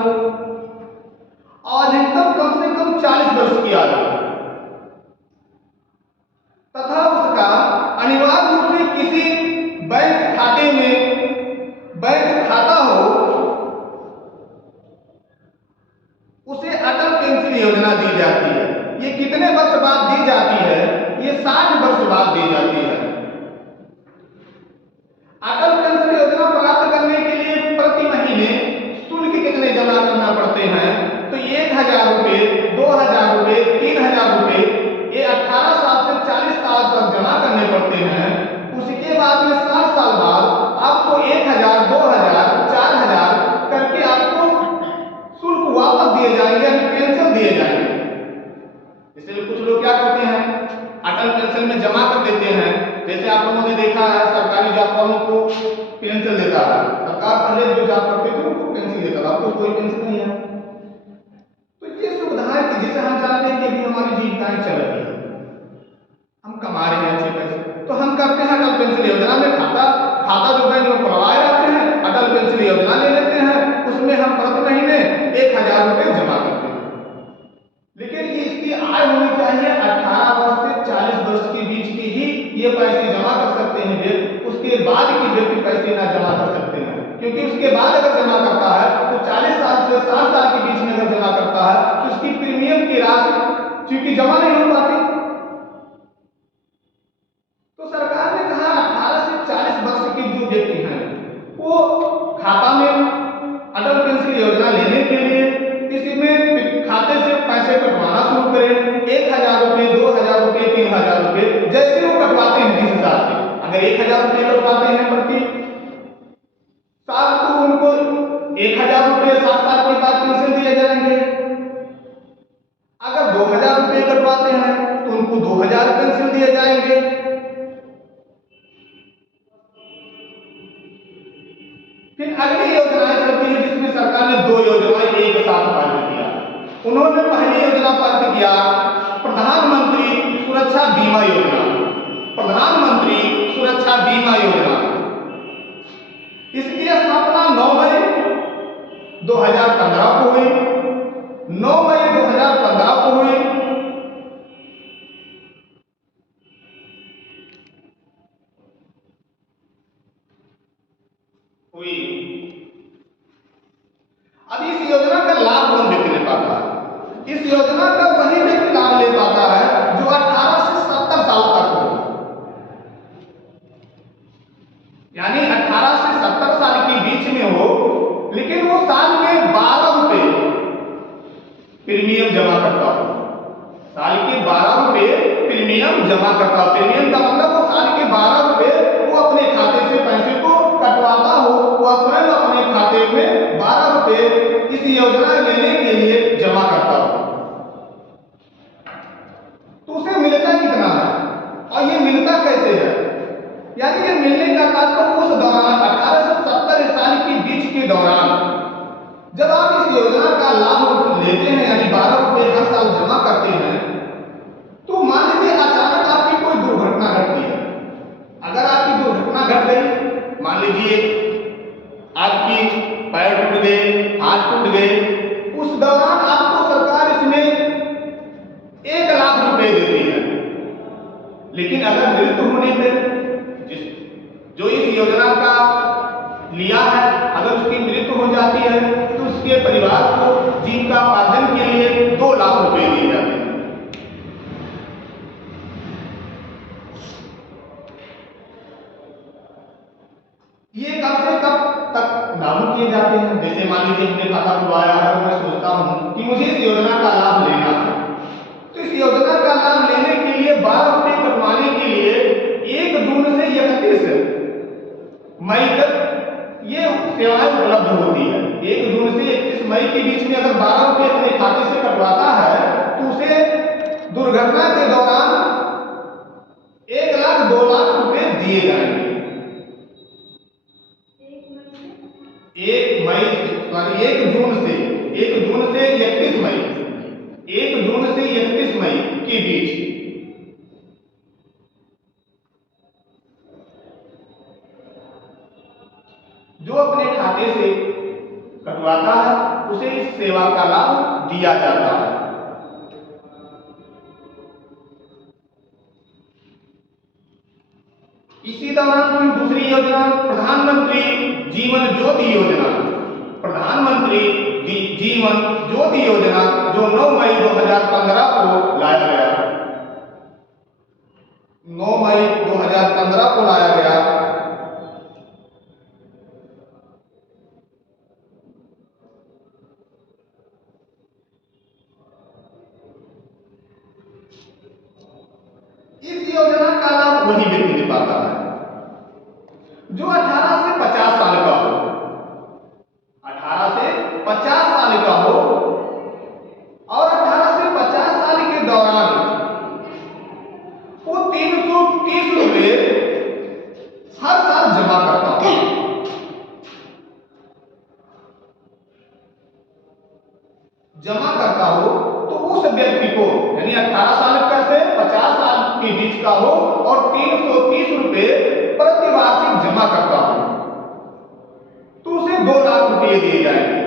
और अधिकतम कम से कम 40 वर्ष की आयु तथा उसका अनिवार्य रूप से किसी बैंक खाते में बैंक खाता हो, उसे अटल पेंशन योजना दी जाती है। ये कितने वर्ष बाद दी जाती है? ये 60 वर्ष बाद दी जाती है। अटल पेंशन योजना प्राप्त करने के लिए प्रति महीने शुल्क कितने जमा करना पड़ते हैं? तो 1,000 रुपए, 2,000 रुपए, 3,000 रुपए, ये 18 साल से 40 साल तक जमा करने पड़ते हैं। उसके बाद में 7 साल बाद आपको 1,000, 2,000, 4,000 करके आपको शुल्क वापस दिए जाएंगे, पेंशन दिए जाएंगे। इसलिए कुछ लोग क्या करते हैं, अटल पेंशन में जमा कर देते हैं। जैसे आप लोगों ने देखा है सरकारी जॉब वालों को पेंशन देता है। सरकार पहले जो जॉब करते थे उनको पेंशन देता था, आपको कोई पेंशन नहीं है। तो ये सुविधाएं कि जिसे हम जानते हैं कि अभी हमारी जीविकाएं चल रही है, हम कमा रहे हैं अच्छे पैसे, तो हम करते हैं अटल पेंशन योजना में खाता जो बैंक में खुलवाए रहते हैं, अटल पेंशन योजना ले लेते हैं। उसमें हम प्रति महीने 1,000 रुपए जमा करते हैं। लेकिन इसकी आय होनी चाहिए 18 वर्ष से 40 वर्ष के बीच की ही ये पैसे जमा कर सकते हैं व्यक्ति। उसके बाद की व्यक्ति पैसे ना जमा कर सकते हैं, क्योंकि उसके बाद अगर जमा करता है तो 40 साल से 60 साल के बीच में अगर जमा करता है तो उसकी प्रीमियम की राशि क्योंकि जमा नहीं हो पाती। तो सरकार ने कहा 18 से 40 वर्ष के जो व्यक्ति हैं वो खाता में अटल पेंशन योजना लेने के लिए इसमें खाते से पैसे कटवाना शुरू करें। 1,000 रुपए, 2,000 रुपए, 3,000 रुपए, जैसे वो कटवाते हैं जिस हिसाब से। अगर 1,000 रुपए कटवाते हैं प्रति साल तो उनको 1,000 रुपए 7 साल के बाद पेंशन दिए जाएंगे। अगर 2,000 रुपए कटवाते हैं तो उनको 2,000 पेंशन दिए जाएंगे। फिर अगली योजनाएं चलती है जिसमें सरकार ने 2 योजनाएं उन्होंने पहली योजना पर किया प्रधानमंत्री सुरक्षा बीमा योजना। प्रधानमंत्री सुरक्षा बीमा योजना, इसकी स्थापना 9 मई 2015 को हुई। 9 मई 2015 को हुई। अब इस योजना का लाभ कौन व्यक्ति ले पाता है? इस योजना का वही व्यक्ति लाभ ले पाता है जो 18 से 70 साल तक हो, यानी 18 से 70 साल के बीच में हो, लेकिन वो साल में 12 रुपए प्रीमियम जमा करता हो। साल के 12 रुपए प्रीमियम जमा करता हो। प्रीमियम का मतलब वो साल के 12 रुपए वो अपने खाते से पैसे को कटवाता हो, वह स्वयं अपने खाते में 12 रुपए इस योजना लेने के लिए जमा करता हो। तो उसे मिलता कितना है और ये मिलता कैसे है? यानी ये मिलने का तात्पर्य उस दौरान 18 से 70 साल के बीच के दौरान जब आप इस योजना का लाभ लेते हैं, यानी 12 रुपए हर साल जमा करते हैं, तो मान लीजिए अचानक आपकी कोई दुर्घटना घटती है। अगर आपकी दुर्घटना घट गई, मान लीजिए आपकी पैर टूट गए, हाथ टूट गए, उस दौरान आपको सरकार इसमें 1 लाख रुपए देती है। लेकिन अगर मृत्यु होने पर जो इस योजना का लिया है, अगर उसकी मृत्यु हो जाती है तो उसके परिवार को जीविकोपार्जन के लिए 2 लाख रुपए दिए जाते हैं। ये कब से कब तक लागू किए जाते हैं? जैसे मान लीजिए हमने खाता खुलवाया है, मैं सोचता हूं कि मुझे इस योजना का लाभ लेना है, तो इस योजना का लाभ लेने के लिए 12 रुपए कटवाने के लिए 1 जून से 31 मई तक ये सेवाएं उपलब्ध होती है। 1 जून से 31 मई के बीच में अगर 12 रुपए अपने खाते से कटवाता है तो उसे दुर्घटना के दौरान 1 लाख 2 लाख रुपए दिए जाएंगे। 1 जून से 31 मई, 1 जून से 31 मई के बीच। जो अपने खाते से कटवाता है उसे इस सेवा का लाभ दिया जाता है। इसी दौरान कोई दूसरी योजना प्रधानमंत्री जीवन ज्योति योजना। प्रधानमंत्री जीवन ज्योति योजना जो 9 मई 2015 को लाया गया। 9 मई 2015 को लाया गया। इस योजना का लाभ वही व्यक्ति ले पाता है जो 18 से 50 साल का हो। 18 से 50 साल का हो और 18 से 50 साल के दौरान वो 330 रुपए हर साल जमा करता हो। जमा करता हो तो उस व्यक्ति को, यानी 18 साल का से 50 साल के बीच का हो और 330 रुपए प्रतिवार्षिक जमा करता हो, तो उसे 2 लाख रुपए दिए जाएंगे।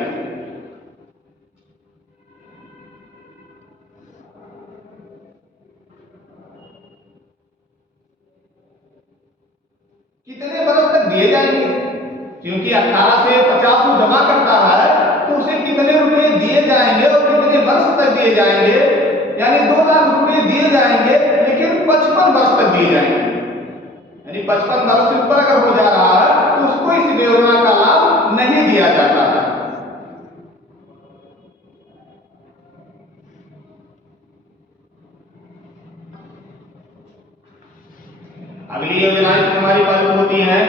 कितने वर्ष तक दिए जाएंगे? क्योंकि 18 से 50 को जमा करता है तो उसे कितने रुपए दिए जाएंगे और कितने वर्ष तक दिए जाएंगे? यानी 2 लाख रुपए दिए जाएंगे, लेकिन 55 वर्ष तक दिए जाएंगे। यानी 55 वर्ष से ऊपर अगर हो जा रहा है तो उसको इस योजना का लाभ नहीं दिया जाता है। अगली योजनाएं हमारी बात होती हैं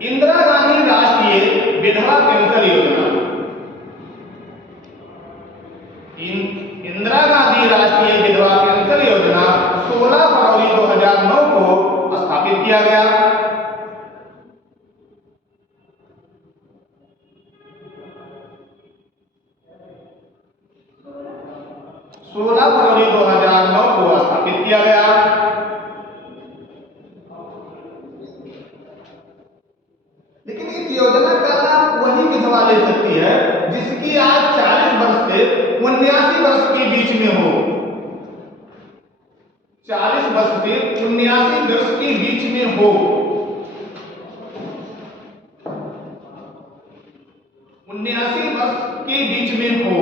इंदिरा गांधी राष्ट्रीय विधवा पेंशन योजना। इंदिरा गांधी राष्ट्रीय विधवा पेंशन योजना 16 फरवरी 2009 को स्थापित किया गया। 16 फरवरी 2009 को स्थापित किया गया। लेकिन इस योजना का लाभ वही विधवा ले सकती है जिसकी आज 40 वर्ष से 79 वर्ष के बीच में हो। 40 वर्ष से 79 वर्ष के बीच में हो। 79 वर्ष के बीच में हो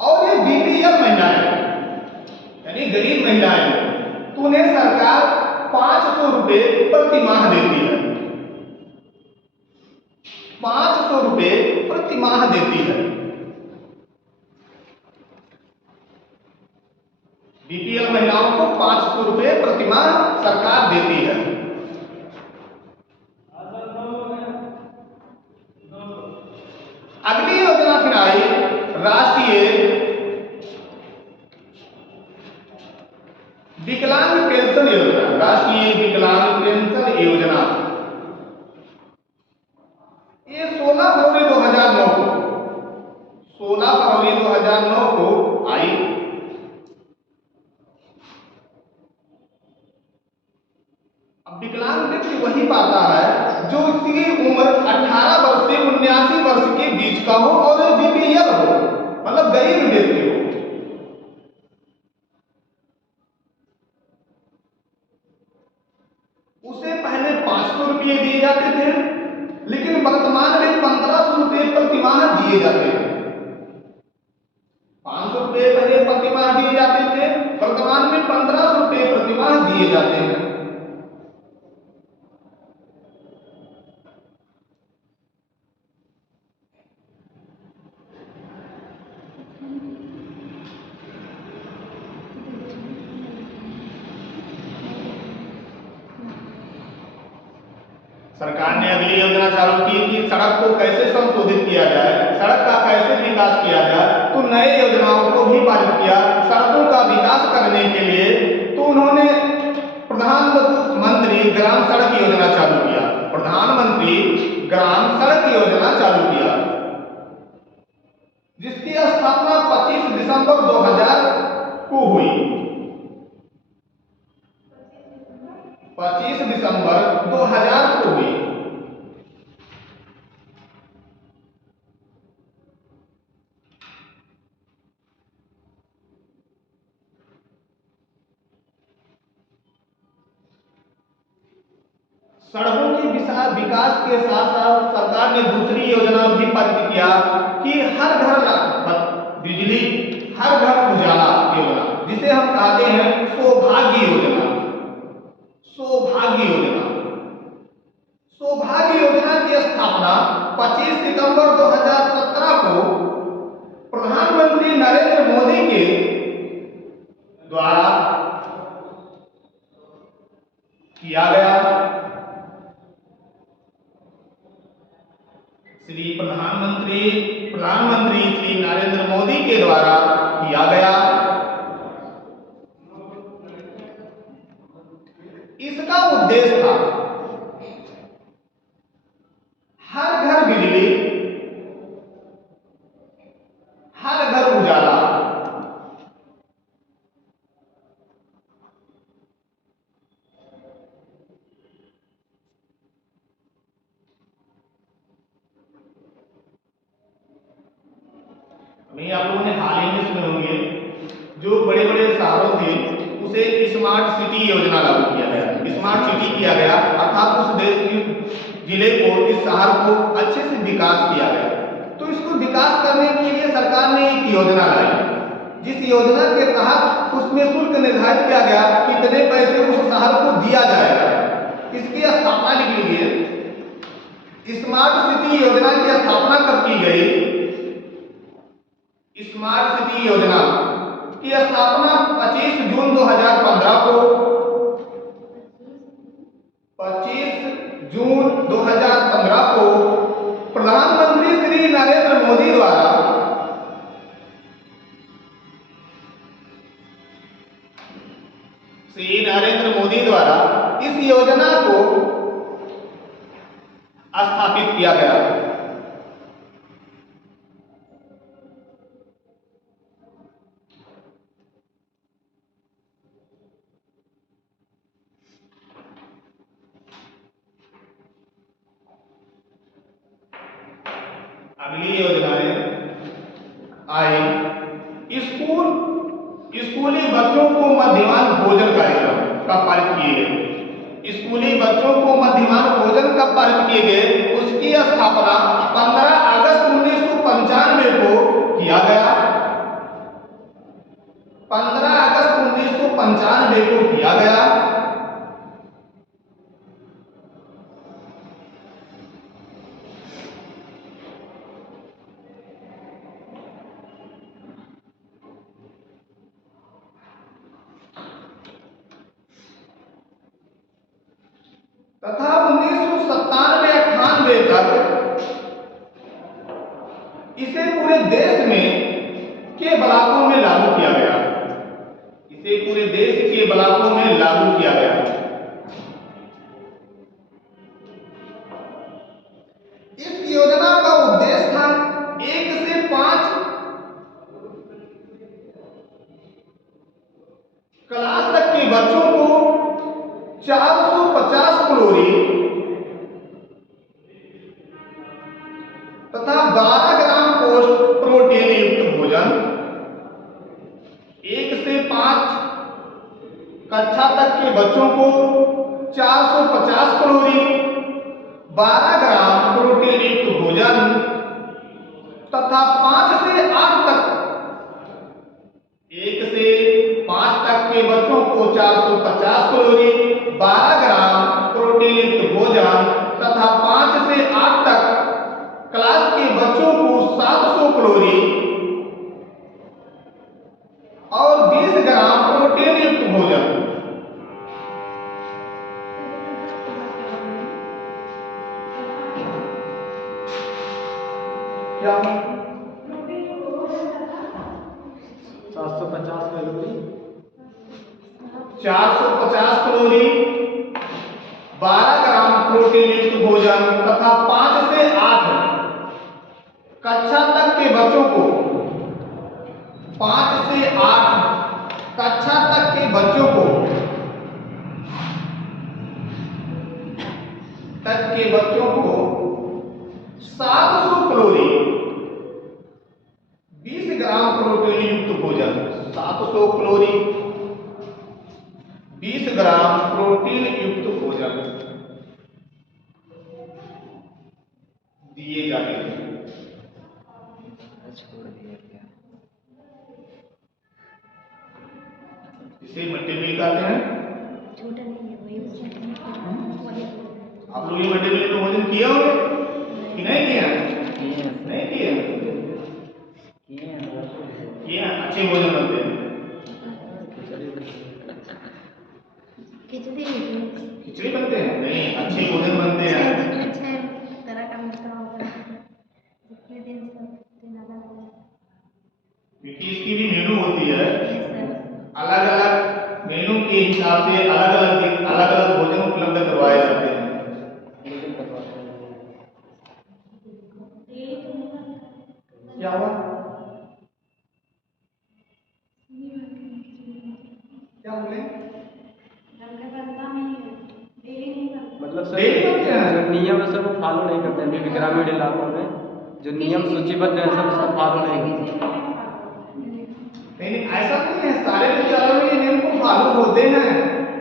और ये बीपीएल महिलाएं यानी गरीब महिलाएं, तो उन्हें सरकार 500 रुपए प्रति माह देती है। 500 रुपए प्रति माह देती है। बीपीएल महिलाओं को 500 रुपए प्रति माह सरकार देती है। अगली योजना फिर आई राष्ट्रीय विकलांग पेंशन योजना। राष्ट्रीय विकलांग पेंशन योजना ये 16 फरवरी 2009 को 16 फरवरी 2009 को आई। अब विकलांग व्यक्ति वही पाता है जो उसकी उम्र 18 वर्ष से 79 वर्ष के बीच का हो और बीपीएल हो, मतलब गरीब व्यक्ति हो। उसे पहले 500 रुपये दिए जाते थे, लेकिन वर्तमान में 1500 रुपये प्रति माह दिए जाते हैं। 500 रुपये पहले प्रति माह दिए जाते थे, वर्तमान में 1500 रुपये प्रति माह दिए जाते हैं। सरकार ने अगली योजना चालू की कि सड़क को कैसे संशोधित किया जाए, सड़क का कैसे विकास किया जाए, तो नए योजनाओं को भी पारित किया सड़कों का विकास करने के लिए। तो उन्होंने प्रधानमंत्री ग्राम सड़क योजना चालू किया। प्रधानमंत्री ग्राम सड़क योजना चालू किया, जिसकी स्थापना 25 दिसंबर 2000 को हुई। 25 दिसंबर 2000 को हुई। सड़कों के विकास के साथ साथ सरकार ने दूसरी योजना भी पारित किया कि हर घर बिजली, हर घर उजाला योजना, जिसे हम कहते हैं सौभाग्य योजना। सौभाग्य योजना, सौभाग्य योजना की स्थापना 25 सितंबर 2017 को प्रधानमंत्री नरेंद्र मोदी के द्वारा किया गया। प्रधानमंत्री श्री नरेंद्र मोदी के द्वारा किया गया। इसका उद्देश्य था हर घर बिजली, हर घर उजाला। नहीं, आप लोगों ने हाल ही में सुने होंगे, जो बड़े बड़े शहरों थे उसे स्मार्ट सिटी योजना लागू किया गया। स्मार्ट सिटी किया गया अर्थात उस देश के जिले को, इस शहर को अच्छे से विकास किया गया। तो इसको विकास करने के लिए सरकार ने एक योजना लाई, जिस योजना के तहत उसमें शुल्क निर्धारित किया गया कितने पैसे उस शहर को दिया जाएगा। इसकी स्थापना लिखी गई। स्मार्ट सिटी योजना की स्थापना कब की गई? स्मार्ट सिटी योजना की स्थापना 25 जून 2015 को, 25 जून 2015 को प्रधानमंत्री श्री नरेंद्र मोदी द्वारा इस योजना को स्थापित किया गया। अगली योजनाएं आई, स्कूली बच्चों को मध्याह्न भोजन कार्यक्रम कब पारित किए गए? स्कूली बच्चों को मध्याह्न भोजन कब पारित किए गए? उसकी स्थापना 15 अगस्त 1995 को किया गया। 15 अगस्त 1995 को किया गया। तथा 1997-98 तक इसे पूरे देश में के ब्लॉकों में लागू किया गया। इसे पूरे देश के ब्लॉकों में लागू किया गया। इस योजना का उद्देश्य था 1 से 5 क्लास तक के बच्चों को 450 कैलोरी तथा 12 ग्राम प्रोटीन युक्त भोजन, 1 से 5 कक्षा तक के बच्चों को 450 कैलोरी, 12 ग्राम प्रोटीन युक्त भोजन तथा 5 से 8 तक, 1 से 5 तक के बच्चों को 450 कैलोरी, 12 ग्राम प्रोटीन युक्त भोजन तथा 5 से 8 तक क्लास के बच्चों को 700 कैलोरी और 20 ग्राम प्रोटीन युक्त भोजन। क्या 750 कैलोरी, 450 कैलोरी, 12 ग्राम प्रोटीन युक्त भोजन तथा 5 से 8 कक्षा तक के बच्चों को, 5 से 8 कक्षा तक के बच्चों को सात सौ कैलोरी, 20 ग्राम प्रोटीन युक्त भोजन, 700 कैलोरी, 20 ग्राम प्रोटीन युक्त भोजन दिए जाते हैं। इसे मिड डे मील कहते हैं। आप लोग ये मिड डे मील में भोजन किए होंगे कि नहीं किए? नहीं किए? किए? अच्छे भोजन बनते हैं। खिचड़ी बनते हैं? नहीं, अच्छे भोजन बनते हैं। क्योंकि इसकी भी मेनू होती है, अलग अलग मेनू के हिसाब से अलग अलग भोजन उपलब्ध करवाए जाते हैं। क्या हुआ? क्या बोले? मतलब सर डेली बनते हैं। जो नियम है सर वो फॉलो नहीं करते हैं। अभी ग्रामीण इलाकों में जो नियम सूचीबद्ध है सर उसका फॉलो नहीं करते। नहीं, ऐसा नहीं है। सारे विद्यालयों में ये नियम को फॉलो होते हैं।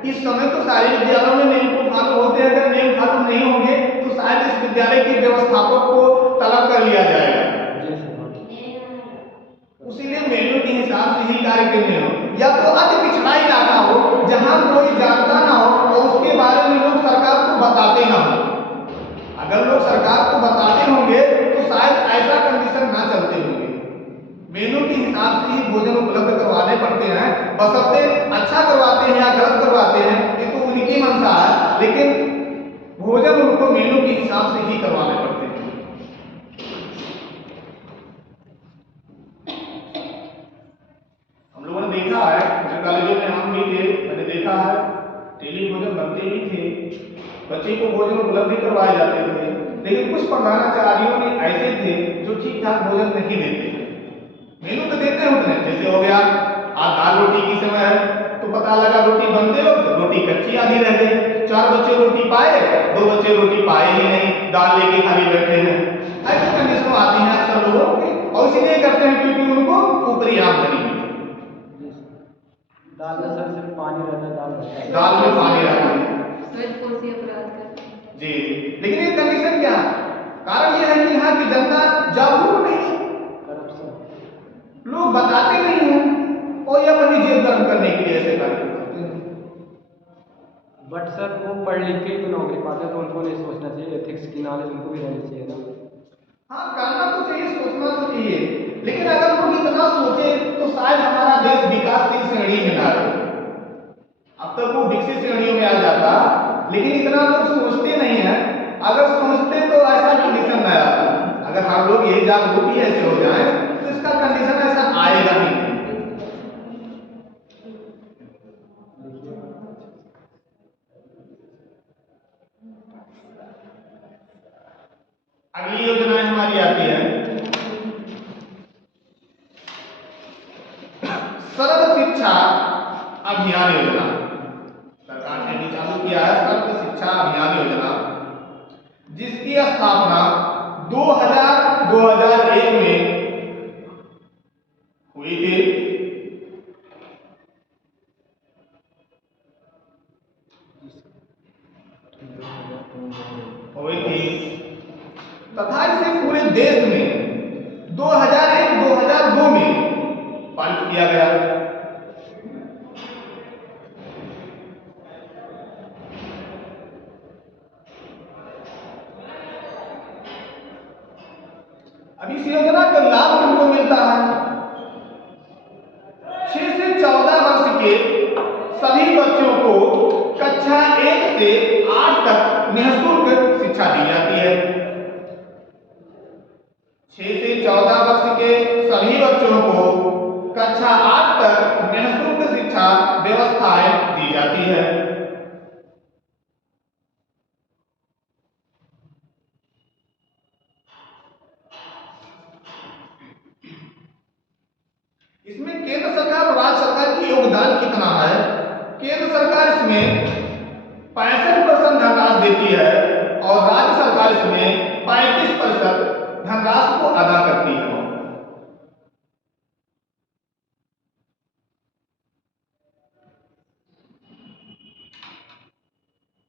इस समय तो सारे विद्यालयों में नियम को फॉलो होते हैं। अगर नियम फॉलो नहीं होंगे तो शायद इस विद्यालय के व्यवस्थापक को तलब कर लिया जाएगा। उसीलिए मेनू के हिसाब से ही कार्य करने हो, या तो अति पिछड़ा इलाका हो जहां कोई जानता ना हो और उसके बारे में लोग सरकार को बताते ना हो। अगर लोग सरकार को बताते होंगे तो शायद ऐसा कंडीशन ना चलते होंगे। मेनू के हिसाब से ही भोजन उपलब्ध करवाने पड़ते हैं। बशर्ते अच्छा करवाते हैं या गलत करवाते हैं ये तो उनकी मंशा है, लेकिन भोजन उनको मेनू के हिसाब से ही करवाने पड़ते हैं। हम लोगों ने देखा है, कॉलेजों में हम भी थे, मैंने देखा है डेली भोजन बनते भी थे, बच्चे को भोजन उपलब्ध करवाए जाते थे। लेकिन कुछ प्रधानाचार्यों में ऐसे थे जो ठीक ठाक भोजन नहीं देते। मेनू तो देते होते, जैसे हो गया आज दाल रोटी की समय है तो पता लगा रोटी बनते हो तो रोटी कच्ची आधी रह गई। 4 बच्चे रोटी पाए, 2 बच्चे रोटी पाए ही नहीं, दाल लेके खाली बैठे हैं। ऐसी कंडीशन आती हैं अक्सर लोगों की, और इसीलिए करते हैं क्योंकि उनको ऊपरी आमदनी मिले। दाल में सर सिर्फ पानी रहता है, दाल रहता है। दाल में पानी रहता है। स्वैच्छोषी अपराध करते हैं। जी जी, लेकिन ये कंडीशन क्या है? कारण ये है कि यहाँ की जनता जागरूक नहीं है, करप्शन। लोग बताते नहीं हैं और ये अपनी जेब गर्म करने के लिए ऐसे कार्य करते हैं। बट सर वो पढ़ लिख के ही तो नौकरी पाते हैं, तो उनको नहीं सोचना चाहिए, एथिक्स की नॉलेज उनको भी रहनी चाहिए ना। हाँ, करना तो चाहिए, सोचना तो चाहिए, लेकिन अगर लोग इतना सोचे तो शायद हमारा देश विकासशील श्रेणी में ना रहे। अब तक वो विकसित श्रेणियों में आ जाता, लेकिन इतना लोग सोचते नहीं है। अगर सोचते तो ऐसा कंडीशन ना आता। अगर हम लोग ये जागरूक ही ऐसे हो जाएं तो इसका कंडीशन ऐसा आएगा ही नहीं। अगली योजना हमारी आती है सर्व शिक्षा अभियान योजना। सरकार ने भी चालू किया है सर्व शिक्षा अभियान योजना, जिसकी स्थापना 2001 में हुई थी। तथा इसे पूरे देश में 2001-2002 में पारित किया गया। अब इस योजना का लाभ किनको मिलता है? 6 से 14 वर्ष के सभी बच्चों को कक्षा 1 से 8 तक निःशुल्क शिक्षा दी जाती है। 6 से 14 वर्ष के सभी बच्चों को कक्षा 8 तक निःशुल्क शिक्षा व्यवस्थाएं दी जाती है। इसमें केंद्र सरकार और राज्य सरकार की योगदान कितना है? केंद्र सरकार इसमें 65% धनराशि देती है और राज्य सरकार इसमें 35% धनराशि को अदा करती है।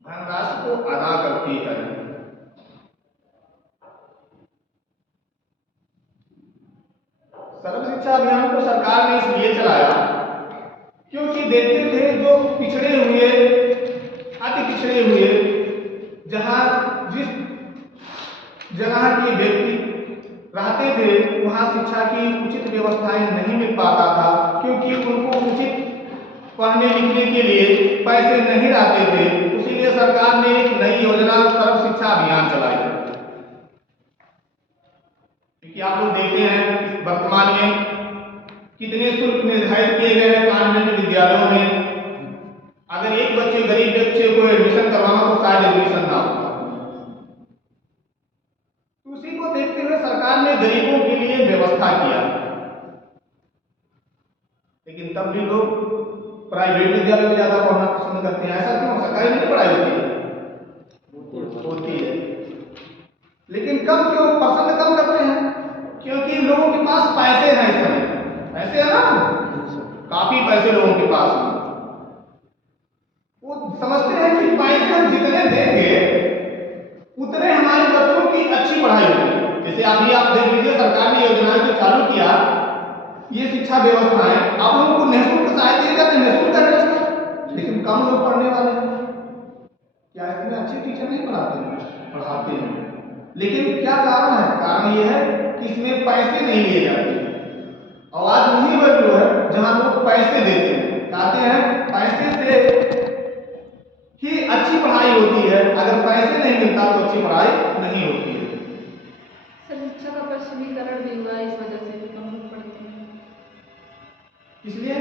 धनराशि को अदा करती है। सर्व शिक्षा अभियान को सरकार ने इसलिए चलाया क्योंकि देखते थे जो पिछड़े हुए, अति पिछड़े हुए, जहां जिस जगह के व्यक्ति रहते थे वहां शिक्षा की उचित व्यवस्थाएं नहीं मिल पाता था, क्योंकि उनको उचित पढ़ने लिखने के लिए पैसे नहीं रहते थे। इसीलिए सरकार ने एक नई योजना सर्व शिक्षा अभियान चलाई। क्योंकि आप लोग देखते हैं वर्तमान में कितने शुल्क निर्धारित किए गए हैं कॉन्वेंट विद्यालयों में। अगर एक गरीब बच्चे को एडमिशन करवाना तो शायद एडमिशन ना हो। उसी को देखते हुए सरकार ने गरीबों के लिए व्यवस्था किया, लेकिन तब भी लोग प्राइवेट विद्यालय में ज्यादा पढ़ना पसंद करते हैं। ऐसा क्यों? सरकारी में पढ़ाई होती है, लेकिन कम क्यों पसंद कम करते हैं? क्योंकि लोगों के पास पैसे हैं, इस समय पैसे है ना, काफी पैसे लोगों के पास हैं। वो समझते हैं कि पैसे हम जितने देंगे उतने हमारे बच्चों की अच्छी पढ़ाई होगी। जैसे अभी आप देख लीजिए, सरकार ने योजनाएं जो चालू किया, ये शिक्षा व्यवस्थाएं आप लोगों को निःशुल्क सहायता दी जाती है, निःशुल्क है, लेकिन कम लोग पढ़ने वाले हैं। क्या इतने अच्छे टीचर नहीं पढ़ाते हैं? लेकिन क्या कारण है? कारण ये है कि इसमें पैसे नहीं लिए जाते। और आज वही वैल्यू है जहां लोग पैसे देते हैं, कहते हैं पैसे से ही अच्छी पढ़ाई होती है, अगर पैसे नहीं मिलता तो अच्छी पढ़ाई नहीं होती है। सर, शिक्षा का पश्चिमीकरण भी हुआ है, इस वजह से भी कम लोग पढ़ते हैं। इसलिए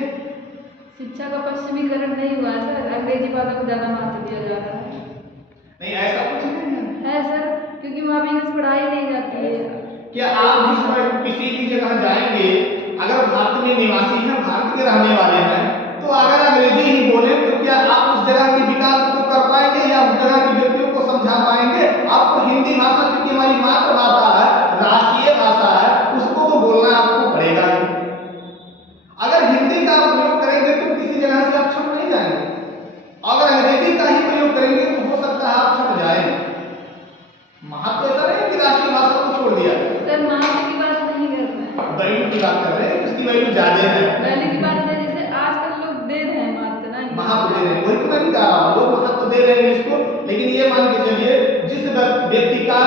शिक्षा का पश्चिमीकरण नहीं हुआ है सर, अंग्रेजी भाषा को ज्यादा महत्व दिया जा रहा है। नहीं, ऐसा कुछ नहीं है सर, क्योंकि वहाँ भी इंग्लिश पढ़ाई नहीं जाती है। क्या आप जिस समय किसी की जगह जाएंगे, अगर भारत में निवासी हैं, भारत के रहने वाले हैं, तो अगर अंग्रेजी ही बोले तो क्या आप उस जगह के विकास को कर पाएंगे या उस जगह के व्यक्तियों को समझा पाएंगे? आपको हिंदी भाषा, क्योंकि हमारी मातृभाषा है, बात कर रहे हैं, उसकी वैल्यू ज्यादा है। पहले की बात है, जैसे आजकल लोग दे रहे हैं मानते ना इंग्लिश महत्व दे रहे हैं, वही तो मैं भी कह रहा हूँ, लोग महत्व दे रहे हैं इंग्लिश को। लेकिन ये मान के चलिए जिस व्यक्ति का,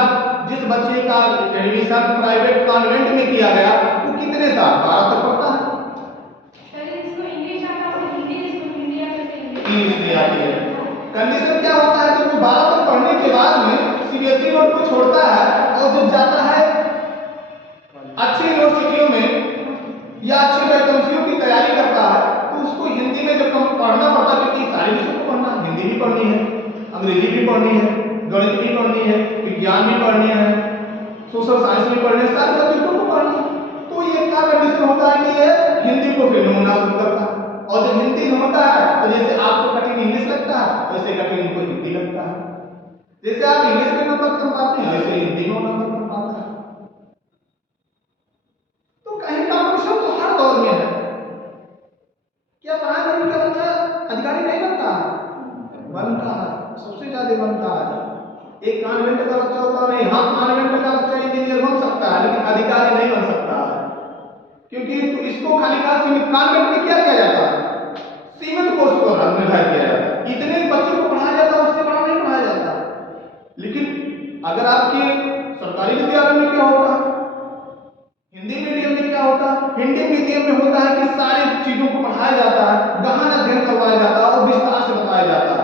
जिस बच्चे का एडमिशन प्राइवेट कॉन्वेंट में किया गया, वो कितने साल 12 तक पढ़ता है, इंग्लिश नहीं आती है। कंडीशन क्या होता है, जब वो 12 तक पढ़ने के बाद में सीबीएसई बोर्ड को छोड़ता है और जब जाता है अच्छी यूनिवर्सिटियों में या अच्छी वैकेंसियों की तैयारी करता है, तो उसको हिंदी में जब पढ़ना पड़ता है, क्योंकि सारे विषयों को पढ़ना, हिंदी भी पढ़नी है, अंग्रेजी भी पढ़नी है, गणित भी पढ़नी है, विज्ञान भी पढ़नी है, सोशल साइंस भी पढ़नी है, सारे सब्जेक्टों को पढ़ना है। तो ये क्या कंडीशन होता है कि ये हिंदी को फिर होना शुरू करता है। और जब हिंदी में होता है तो जैसे आपको कठिन इंग्लिश लगता है, वैसे कठिन इनको हिंदी लगता है। जैसे आप इंग्लिश में नंबर कम पाते हैं, वैसे हिंदी में नंबर कम पाता है। तो कहीं कंपटीशन तो हर दौर में है। क्या पढ़ाई करने का बच्चा अधिकारी नहीं बनता है? बनता है, सबसे ज्यादा बनता है। एक कॉन्वेंट का बच्चा होता है, नहीं, हाँ कॉन्वेंट का बच्चा इंजीनियर बन सकता है, लेकिन अधिकारी नहीं बन सकता है, क्योंकि इसको खाली का सीमित कॉन्वेंट में क्या किया जाता है, सीमित कोर्स को निर्धारित किया जाता है, इतने बच्चों को पढ़ाया जाता है, उससे बड़ा नहीं पढ़ाया जाता। लेकिन अगर आपके सरकारी विद्यालय में क्या होता है, हिंदी मीडियम में क्या होता है, हिंदी मीडियम में होता है कि सारी चीजों को पढ़ाया जाता है, गहन अध्ययन करवाया जाता है और विस्तार से बताया जाता है।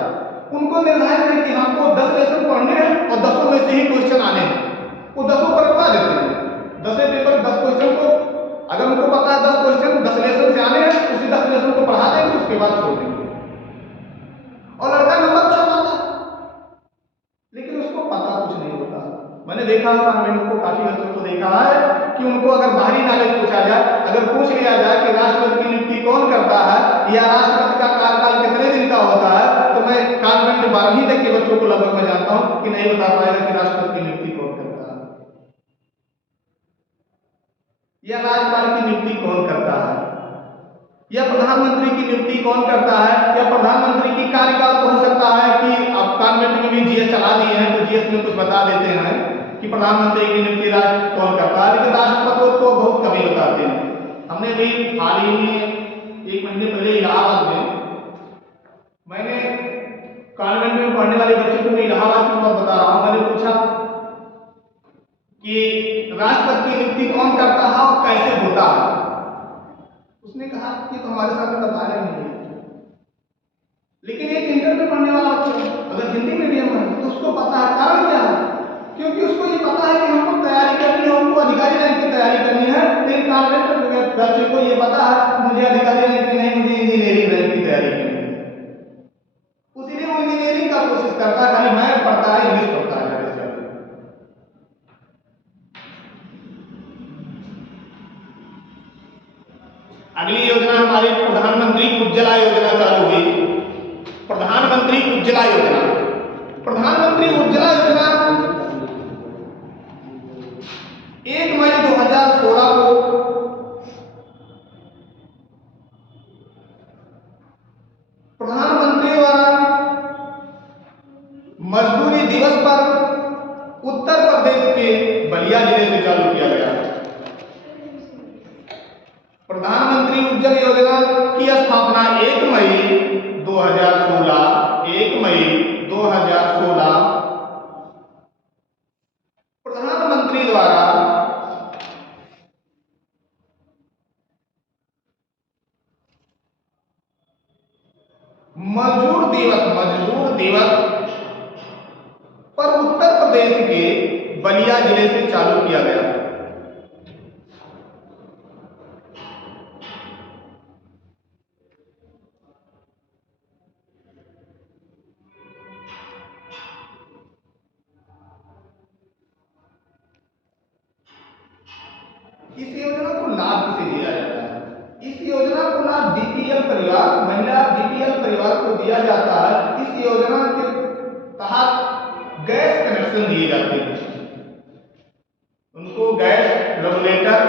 उनको निर्धारित है कि हमको 10 लेसन पढ़ने हैं और 10 में से ही क्वेश्चन आने हैं, वो 10 पर रखवा देते हैं। 10 पेपर 10 क्वेश्चन को, अगर उनको पता है 10 क्वेश्चन 10 लेसन से आने हैं, उसी 10 लेसन को पढ़ा देंगे, उसके बाद छोड़ देंगे। और लड़का नंबर अच्छा पाता है, लेकिन उसको पता कुछ नहीं होता। मैंने देखा है कॉन्वेंट को, काफी बच्चों को देखा है कि उनको अगर बाहरी नॉलेज पूछा जाए, अगर पूछ लिया जाए कि राष्ट्रपति की नियुक्ति कौन करता है या राष्ट्रपति का कार्यकाल कितने दिन का होता है, तो मैं कॉन्वेंट 12वीं तक के बच्चों को लगभग मैं जानता हूं कि नहीं बता पाएगा कि राष्ट्रपति की नियुक्ति कौन करता है या राज्यपाल की नियुक्ति कौन करता है या प्रधानमंत्री की नियुक्ति कौन करता है, या प्रधानमंत्री की कार्यकाल तो हो सकता है कि आप कॉन्वेंट में भी जीएस चला दिए हैं तो जीएस में कुछ बता देते हैं कि प्रधानमंत्री की नियुक्ति कौन करता है, लेकिन राष्ट्रपति को बहुत कभी बताते हैं। हमने भी हाल ही में 1 महीने पहले इलाहाबाद में, मैंने कॉन्वेंट में पढ़ने वाले बच्चों को मैं इलाहाबाद की बात बता रहा हूँ, मैंने पूछा कि राष्ट्रपति की नियुक्ति कौन करता है और कैसे होता है। उसने कहा कि तो हमारे साथ बताया नहीं है। लेकिन एक इंटर में पढ़ने वाला बच्चा अगर हिंदी मीडियम है तो उसको पता है, कारण क्या है, क्योंकि उसको ये पता है कि हमको तैयारी करनी है, हमको अधिकारी रैंक की तैयारी करनी है। लेकिन कॉन्वेंट बच्चे को ये पता है मुझे अधिकारी रैंक की नहीं, मुझे इंजीनियरिंग रैंक की तैयारी करनी है, उसीलिए वो इंजीनियरिंग का कोशिश करता है, खाली मैथ पढ़ता है, इंग्लिश पढ़ता है। अगली योजना हमारी प्रधानमंत्री उज्ज्वला योजना चालू हुई। प्रधानमंत्री उज्ज्वला योजना, प्रधानमंत्री उज्ज्वला योजना 1 मई 2016 को प्रधानमंत्री द्वारा मजदूरी दिवस पर उत्तर प्रदेश के बलिया जिले से चालू किया गया। प्रधानमंत्री उज्ज्वला योजना की स्थापना 1 मई 2016 प्रधानमंत्री द्वारा मजदूर दिवस पर उत्तर प्रदेश के बलिया जिले से चालू किया गया। इस योजना को लाभ किसे दिया जाता है? इस योजना को लाभ बीपीएल परिवार, महिला बीपीएल परिवार को दिया जाता है। इस योजना के तहत गैस कनेक्शन दिए जाते हैं, उनको गैस रेगुलेटर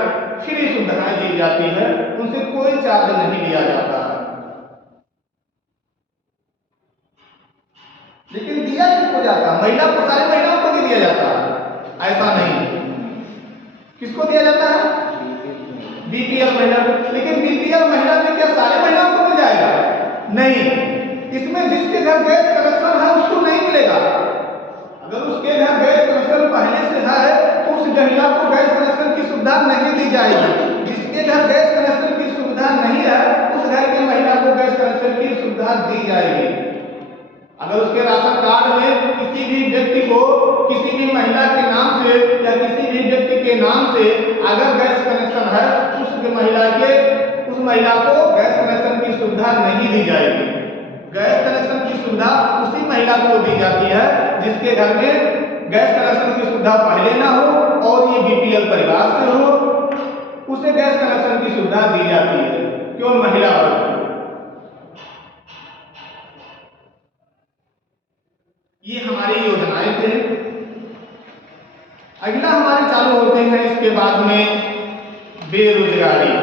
फ्री सुविधाएं दी जाती है, उनसे कोई चार्ज नहीं लिया जाता है। लेकिन दिया किसको जाता है? महिला को, सारी महिलाओं को नहीं दिया जाता है, ऐसा नहीं। किसको दिया जाता है? बीपीएल महिला। लेकिन बीपीएल महिला में क्या सारे महिलाओं को मिल जाएगा? नहीं, इसमें जिसके घर गैस कनेक्शन है उसको नहीं मिलेगा। अगर उसके घर गैस कनेक्शन पहले से है तो उस महिला को गैस कनेक्शन की सुविधा नहीं दी जाएगी। जिसके घर गैस कनेक्शन की सुविधा नहीं है उस घर की महिला को गैस कनेक्शन की सुविधा दी जाएगी। अगर उसके राशन कार्ड में किसी भी व्यक्ति को किसी भी महिला के नाम से या किसी भी व्यक्ति के नाम से अगर गैस कनेक्शन है उस महिला को गैस कनेक्शन की सुविधा नहीं दी जाएगी। गैस कनेक्शन की सुविधा उसी महिला को दी जाती है जिसके घर में गैस कनेक्शन की सुविधा पहले ना हो और ये बीपीएल परिवार से हो, उसे गैस कनेक्शन की सुविधा दी जाती है, केवल महिला वर्ग को। ये हमारी योजनाएं थे। अगला हमारे चालू होते हैं इसके बाद में बेरोजगारी,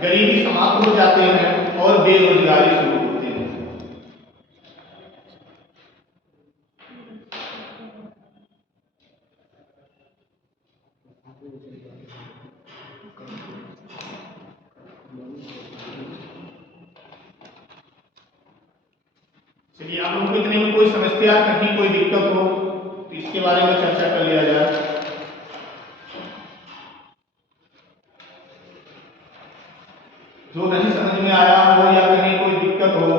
गरीबी समाप्त हो जाते हैं और बेरोजगारी शुरू होते हैं। चलिए, आप लोगों को इतने में कोई समस्या, कहीं कोई दिक्कत हो तो इसके बारे में चर्चा कर लिया जाए। जो नहीं समझ में आया हो या कहीं कोई दिक्कत हो